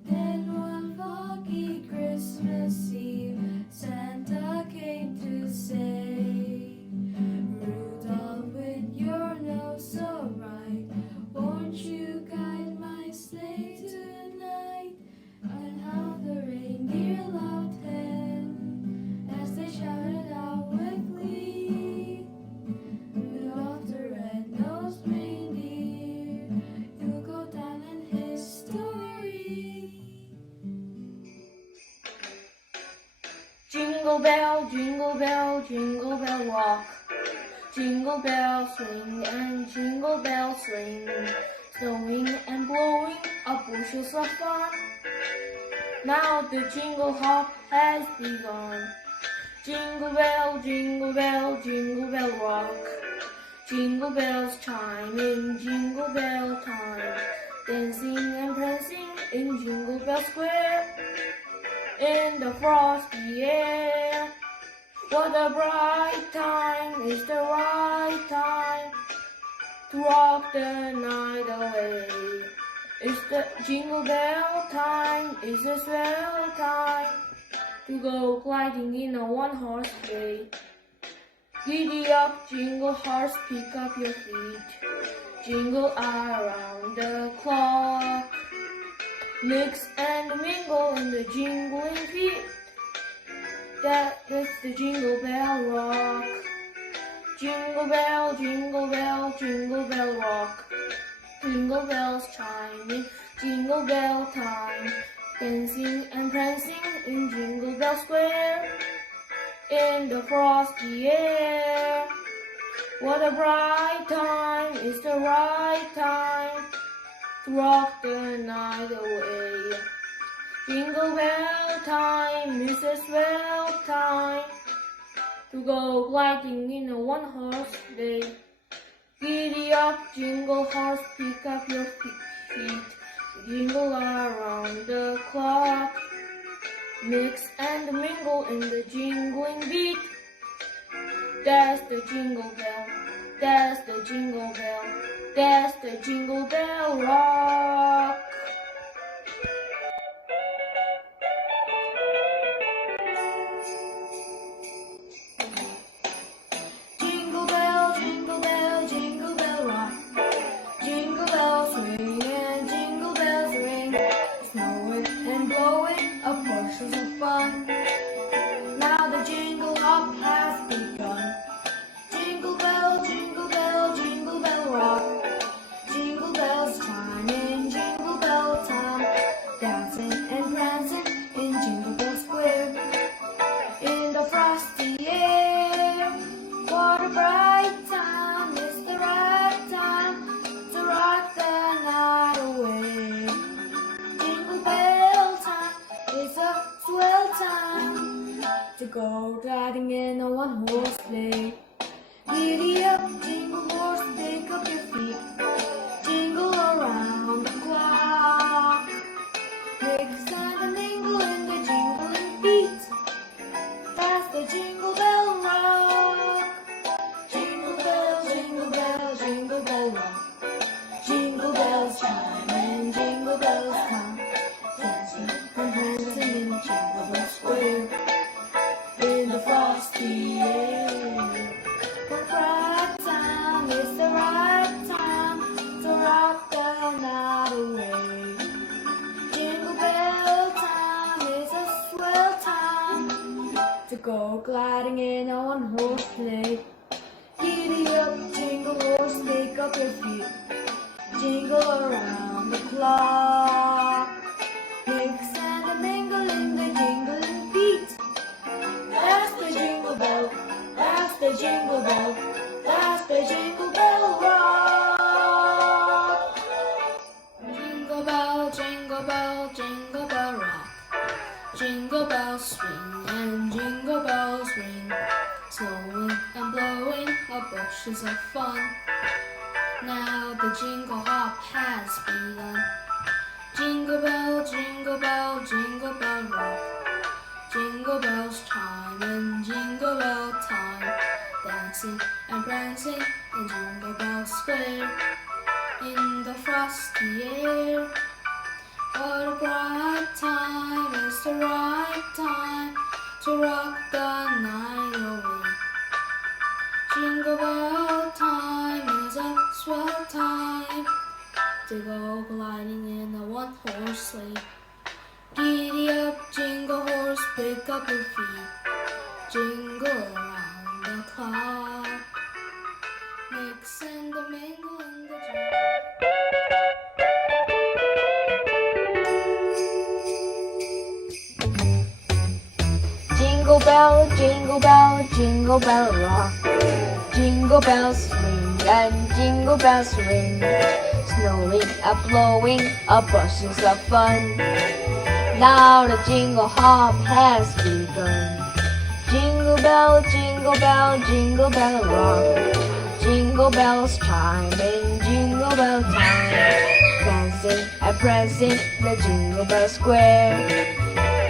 Then one foggy Christmas Eve, Santa came to say, Rudolph, with your nose so bright, won't you guide my sleigh tonight? And how the reindeer loved him as they shouted out with glee. Rudolph the red-nosed reindeer, you'll go down in history. Jingle bell, jingle bell, jingle bell rock. Jingle bell swing and jingle bell swing. Snowing and blowing up bushels of fun. Now the jingle hop has begun. Jingle bell, jingle bell, jingle bell rock. Jingle bells chime in jingle bell time. Dancing and prancing in Jingle Bell Square. In the frosty air. What a bright time, is the right time to rock the night away. It's the jingle bell time, it's a swell time to go gliding in a one-horse sleigh. Giddy up, jingle horse, pick up your feet. Jingle around the clock. Mix and mingle in the jingling feet. That is the Jingle Bell Rock. Jingle bell, jingle bell, jingle bell rock. Jingle bells chiming, jingle bell time. Dancing and prancing in Jingle Bell Square. In the frosty air. What a bright time, it's the right time to rock the night away. Jingle bell time is a swell time to go gliding in a one-horse sleigh. Giddy up, jingle horse, pick up your feet. Jingle around the clock. Mix and mingle in the jingling beat. That's the jingle bell, that's the jingle bell, that's the Jingle Bell Rock. Jingle bell, jingle bell, jingle bell rock. Jingle bells ring and jingle bells ring. Snowing and blowing up bushels of fun. Now the jingle go riding in a one-horse sleigh. Giddy up, jingle horse, pick up your feet. Jingle around the clock. Mix and a mingle in the jingling beat. That's the Jingle Bell Rock. Jingle bell, jingle bell, jingle bell rock. Jingle bells chime and jingle bells come. Dancing and prancing in Jingle Bell Square. In the frosty air. But right time is the right time to rock the night away. Jingle bell time is a swell time to go gliding in a one-horse sleigh. Giddy up, jingle horse, pick up your feet. Jingle around the clock. Mix and a mingle in the jingling beat. That's the jingle bell, that's the jingle bell, that's the Jingle Bell Rock. Jingle bell, jingle bell, jingle bell rock. Jingle bells swing and jingle bells ring. Snowing and blowing up bushes of fun. Now the jingle hop has begun. Jingle bell, jingle bell, jingle bell rock. Jingle bells chime and jingle bell time. Dancing and prancing in Jingle Bell Square. In the frosty air. What a bright time, it's the right time to rock the night away. Jingle bell time is a swell time to go gliding in a one-horse sleigh. Giddy up, jingle horse, pick up your feet. Jingle around the clock. Mix and a mingle in the Jingle bell, jingle bell, jingle bell rock. Jingle bells swing and jingle bells ring. Snowing and blowing up bushes of fun. Now the jingle hop has begun. Jingle bell, jingle bell, jingle bell rock. Jingle bells chime in Jingle Bell time. Dancing and prancing the Jingle Bell Square.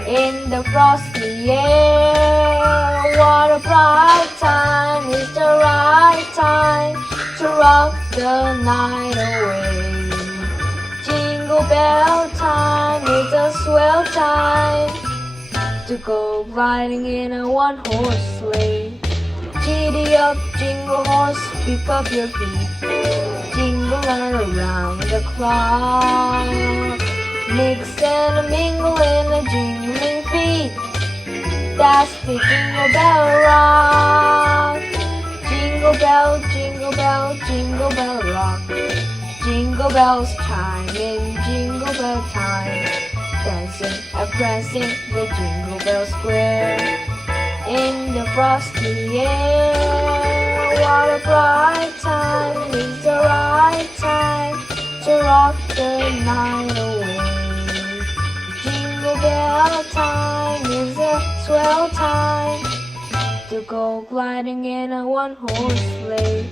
In the frosty air, what a bright time, it's the right time to rock the night away. Jingle bell time is a swell time to go riding in a one-horse sleigh. Giddy up, jingle horse, pick up your feet. Jingle around the clock. Mix and a mingle in a jingling beat. That's the Jingle Bell Rock. Jingle bell, jingle bell, jingle bell rock. Jingle bells chime in Jingle Bell time. Dancing and prancing the Jingle Bell Square. In the frosty air, what a bright time, it's the right time to rock the night away. Jingle bell time is a swell time to go gliding in a one-horse sleigh.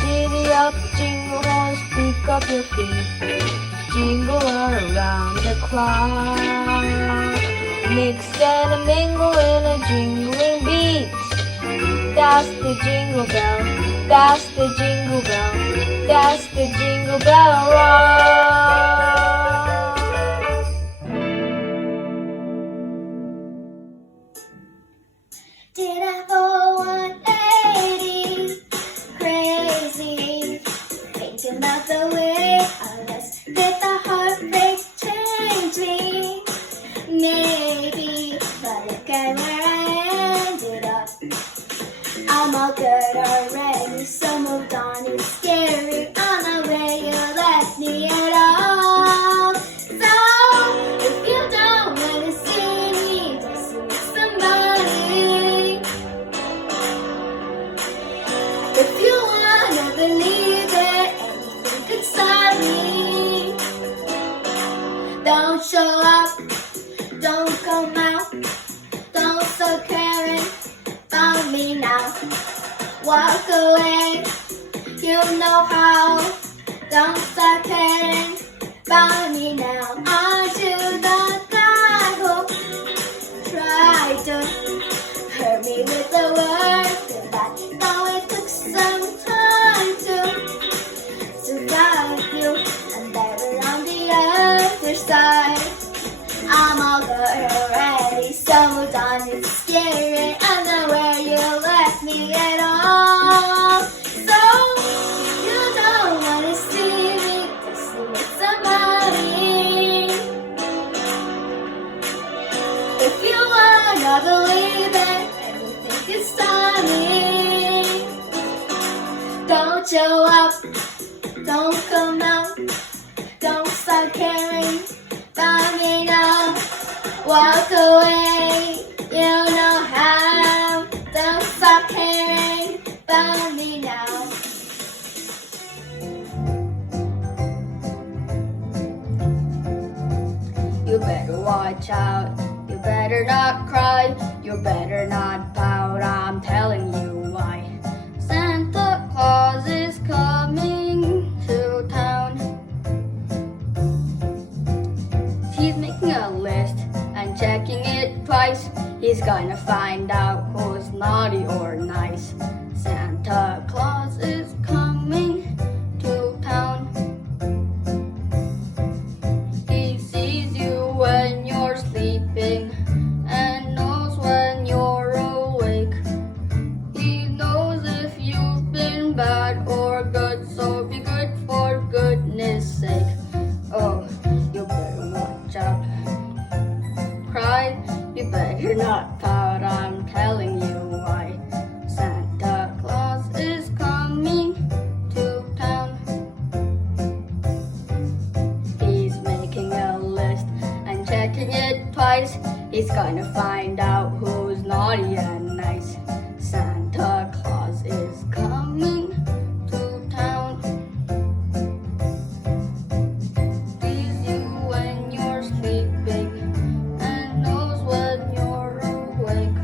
Giddy up, jingle horse, pick up your feet. Jingle around the clock. Mix and a mingle in a jingling beat. That's the jingle bell, that's the jingle bell, that's the Jingle Bell Rock. Did I go 180 crazy? Thinking about the way I was, did the heartbreak change me? Maybe, but look at where I ended up. I'm all good already, so moved on. It's scary on the way you left me at all. So, if you don't want to see me, just see somebody. If you want to believe that anything could stop me, don't show up, don't come out, don't start caring. walk away. You know how. Don't start caring about me now. Onto the guy who tried to hurt me with the words, and I know it took some time to survive you. And there on the other side, I'm all good already. So done, it's scary. I know where you left me at all. So you don't wanna see me just with somebody. If you wanna believe it and you think it's funny, don't show up, don't come out, don't start caring about me now. Walk away, you know how. Don't stop caring about me now. You better watch out. You better not cry. You better not pout. I'm telling you why. Santa Claus is coming to town. He's making a list and checking it twice. He's gonna find out who's naughty or nice. Santa Claus is coming to town. He sees you when you're sleeping and knows when you're awake. He knows if you've been bad or good, so be good for goodness sake. Oh, you better watch out. Cry, you better not pout, I'm telling you why. Santa Claus is coming to town. He's making a list and checking it twice. He's gonna find out who's naughty and nice. Santa Claus is coming to town. Sees you when you're sleeping and knows when you're awake.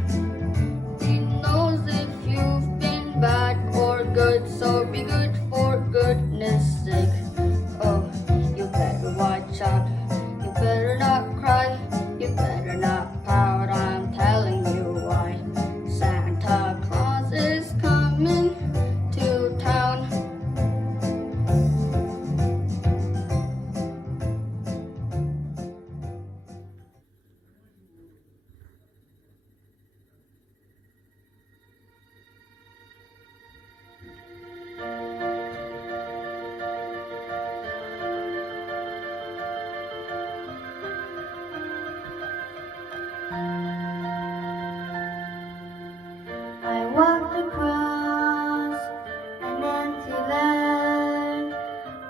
He knows if you've been bad or good, so be good for goodness sake. Oh, you better watch out. You better not cry. You better not pout. I'm telling you why. Santa Claus is coming to town. I walked across an empty land.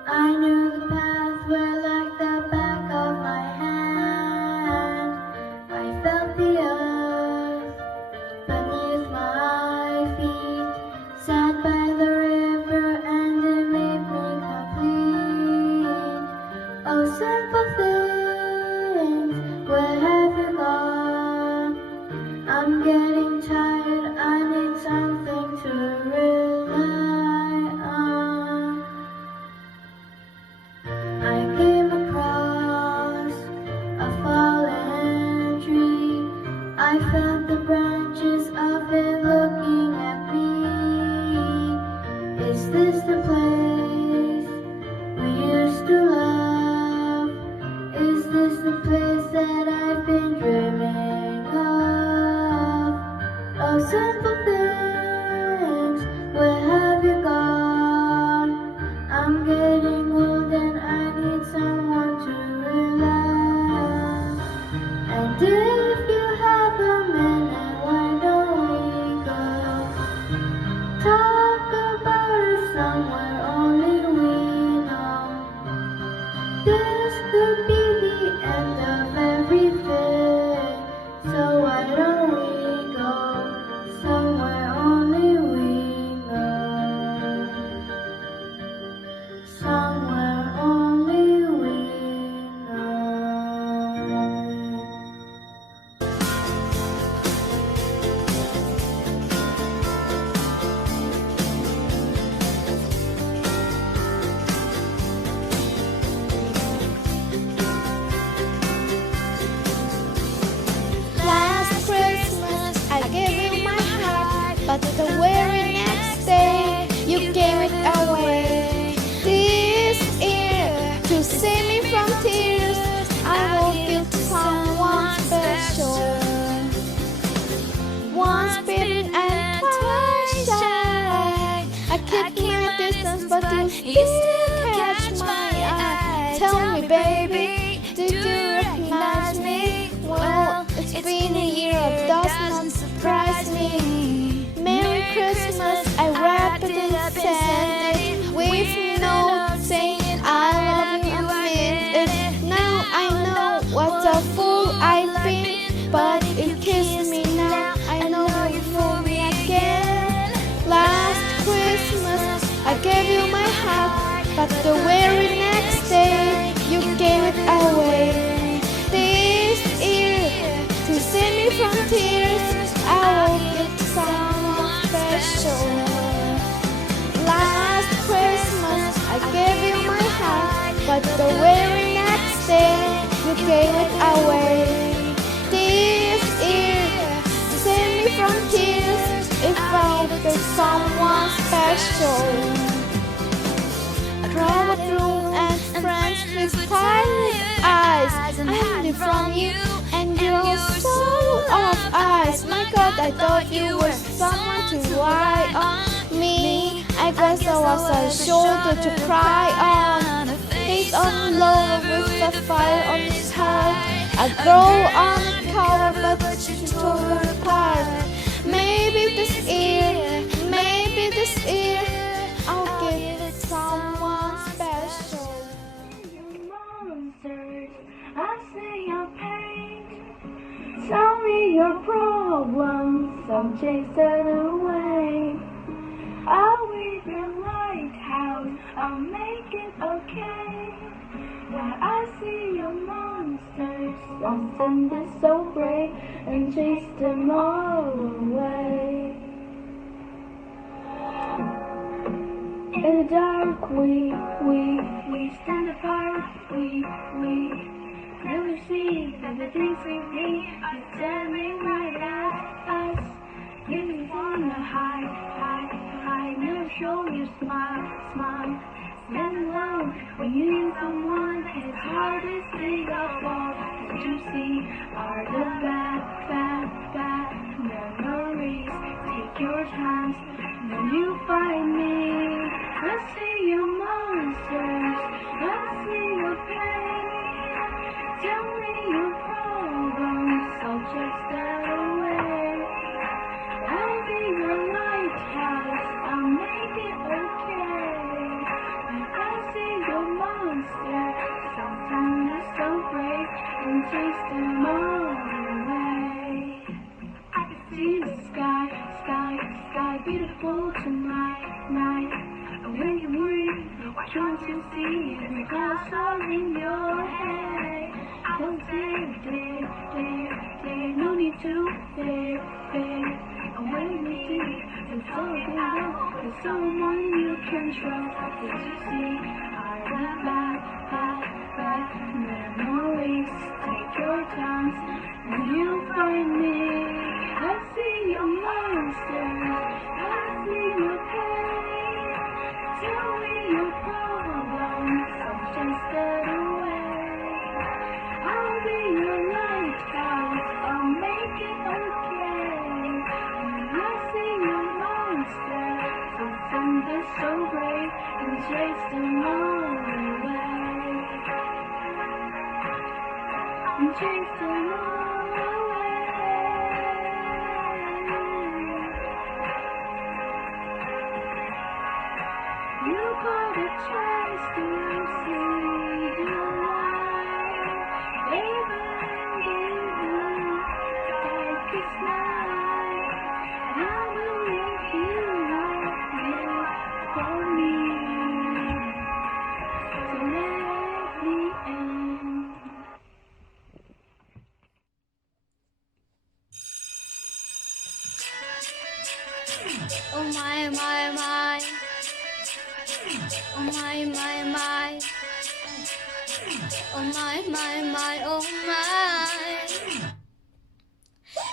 I knew the pathway like the back of my hand. I felt the earth beneath my feet. Sat by the river and it made me complete. Oh, simple things, where have you gone? I'm getting tired, I need something to rely on. I came across a fallen tree. I felt the branches of it looking at me. Is this the place we used to love? Is this the place that I've been dreaming of? Oh, simple things, where have you gone? I'm getting old and I need someone to rely on. And if you have a minute, why don't we go talk about it somewhere only we know? This could be the end of everything, so why don't we go somewhere but the very next day you gave it away. This year, to save me from tears, I will give to someone special. Once bitten and twice shy, I keep my distance, but you still catch my eye. Tell me, baby, did you recognize me? Well, it's been a year, does not surprise me. Merry Christmas, I wrap it and send it with note saying I love you and mean it. Now I know what a fool I've been, but it kills me now. I know you fool me again. Last Christmas I gave you my heart, but the very next day you gave it away. This year, to save me from tears, I will give to someone special. Last Christmas I gave you my heart, but the very next day you gave it away. This year, to save me from tears, if I will give someone special. Crowded room and friends with tired eyes, I'm hiding from you and you're so of eyes. My God, I thought you were someone to rely on. Me, I guess I was a shoulder to cry on. He's on low with the fire on his heart. I grow on the cover, but she tore her apart. Maybe this year, I'll give it someone special. Monsters, I see your pain. Tell me your problems, I'll chase it away. I'll weave your lighthouse, I'll make it okay. When I see your monsters, I'll send it so brave and chase them all away. In the dark, we stand apart. We never see that the things we need are staring right at us. Living on a high, never show your smile. Stand alone when you need someone. It's hardest thing of all that you see are the bad memories. Take your chance when you find me. I see your monsters, I see your pain. Tell me your problems, I'll chase that away. I'll be your lighthouse, I'll make it okay. When I see your monsters, sometimes they're so brave and chase them all away. I can see the sky, beautiful tonight. And when you breathe, why can't you see every cloud all in your head? Don't dare, no need to fear. And when you see the soul below, there's someone you can trust. What you see are the bad memories. Take your chance when you find me. I see your monsters, I see your pain. Tell me your problems, I'll chase that away. I'll be your lighthouse, I'll make it okay. When I see your monsters, I'll send it so brave and chase them all away. And chase them all away. You got a chance to see the light, even in the darkest night. And I believe you love for me. So let me end. Oh my, my, my. Oh my, my, my. Oh my, my, my, oh my.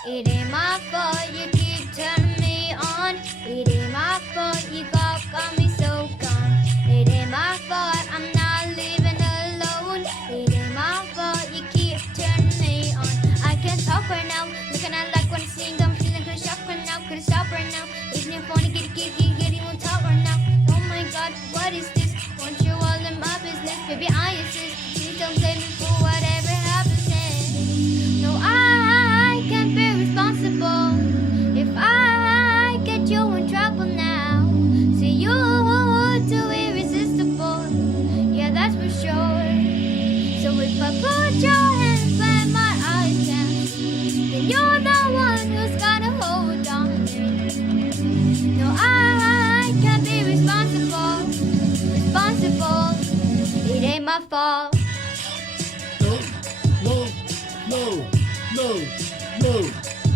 It ain't my fault you keep turning me on. It ain't my fault you got me so gone. It ain't my fault I'm not living alone. It ain't my fault you keep turning me on. I can't talk right now. Looking at like when I sing, I'm feeling kinda shocked right now. Couldn't stop right now. Even if I wanna get, you won't talk right now. Oh my god, what is this? Want you all in my business, baby, I insist. Please don't blame me for whatever happens next. No, I can't be responsible if I get you in trouble now. See, you're too irresistible, yeah, that's for sure. So if I put your hands where my eyes can, then you're the one who's gotta hold on. No, I can't be responsible. It ain't my fault. No, no, no, no, no,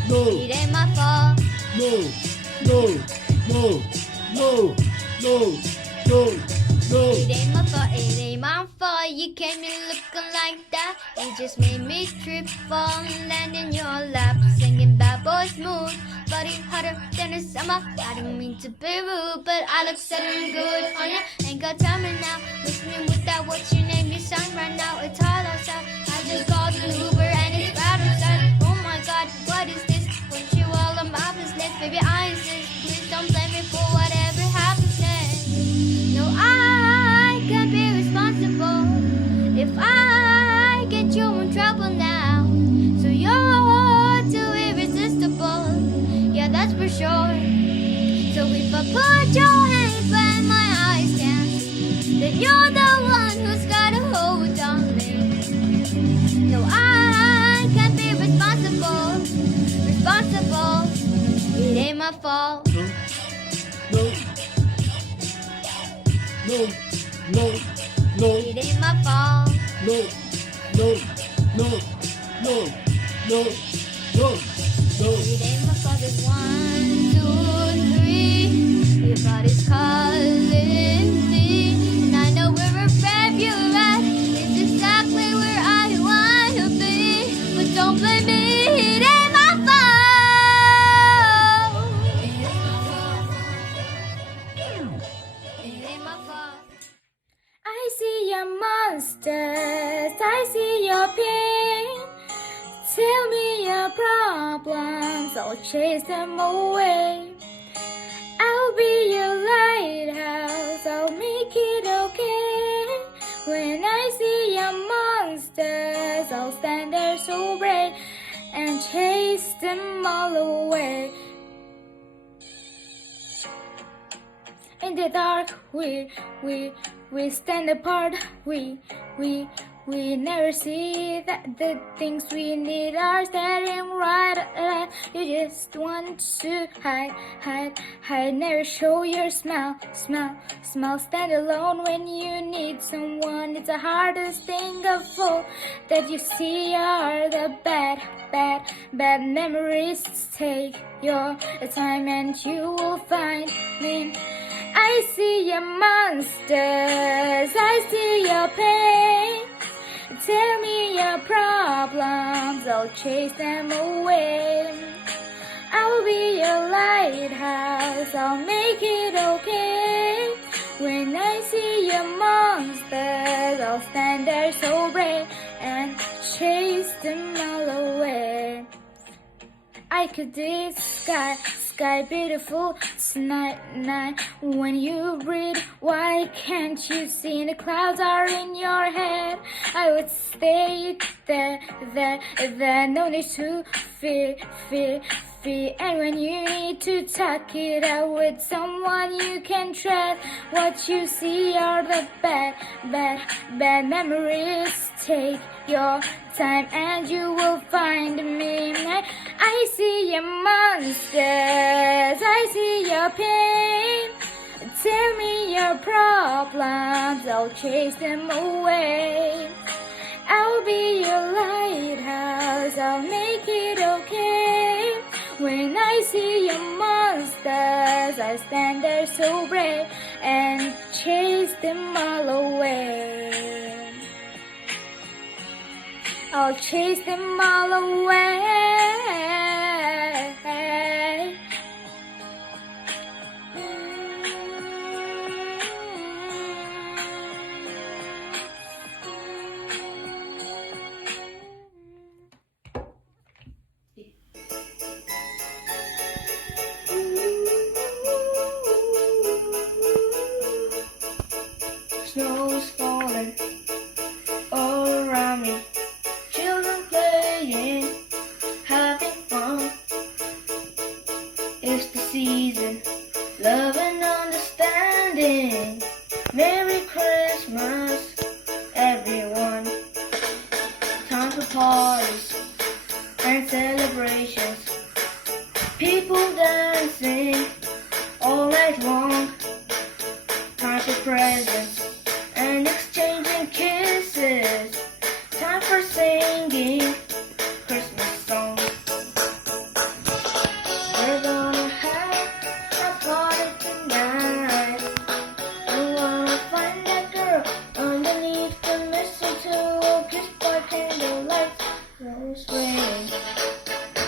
no, It ain't my fault. no, no, no, no, no, no, no. It ain't my fault. It ain't my fault. You came in looking like that. You just made me trip, fall, and land in your lap, singing bad boy smooth. Body hotter than the summer. I didn't mean to be rude, but I look so damn good on ya. Ain't got time right now. Listening without what's your name, your song right now. It's hot outside. I just called an Uber and it's bad outside. Oh my god, what is this? Want you all on my business, baby, I insist. Please don't blame me for whatever happens next. No, I can't be responsible if I get you in trouble now. So you're too irresistible, yeah, that's for sure. So if I put your hands where my eyes can, then you're the one who's gotta hold on me. No, I can't be responsible. It ain't my fault. No, no, no, no, It ain't my fault. no, no, no, no, no, no, no. It ain't my fault. It's 1, 2, 3. Your body's calling me, and I know where you're at. It's exactly where I wanna be. But don't blame me. It ain't my fault. It ain't my fault. I see your monsters, I see your pain. Tell me your problems, I'll chase them away. I'll be your lighthouse, I'll make it okay. When I see your monsters, I'll stand there so brave and chase them all away. In the dark, we stand apart. We never see that the things we need are staring right at us. You just want to hide. Never show your smile. Stand alone when you need someone. It's the hardest thing of all that you see are the bad memories. Take your time and you will find me. I see your monsters, I see your pain. Tell me your problems, I'll chase them away. I'll be your lighthouse, I'll make it okay. When I see your monsters, I'll stand there so brave and chase them all away. I could this sky beautiful tonight. When you breathe, why can't you see the clouds are in your head? I would stay there, no need to fear. And when you need to talk it out with someone you can trust, what you see are the bad memories. Take your time and you will find me. I see your monsters, I see your pain. Tell me your problems, I'll chase them away. I'll be your lighthouse, I'll make it okay. When I see your monsters, I stand there so brave and chase them all away. I'll chase them all away. season, love and understanding. Merry Christmas, everyone. Time for parties and celebrations. People dancing all night long. Time for presents and exchanging kisses. Time for singing Christmas songs. We're gonna have a party tonight. I'm gonna find that girl underneath the mistletoe, kissed by candlelight. Rose swaying,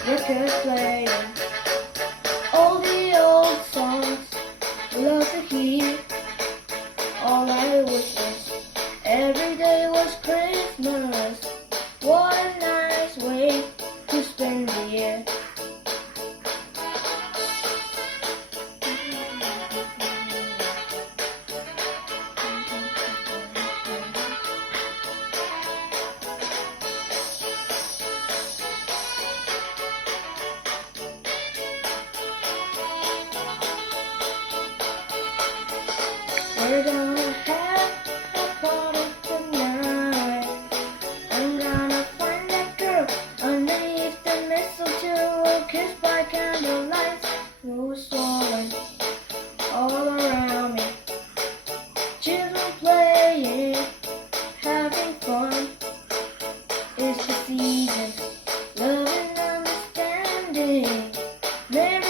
record playing, all the old songs we love to hear. All I wish is every day was Christmas. What a nice way to spend the year. We're gonna have a party tonight. I'm gonna find that girl underneath the mistletoe, kissed by candlelight. Rose swallowing all around me. Children playing, having fun. It's the season, love and understanding. Merry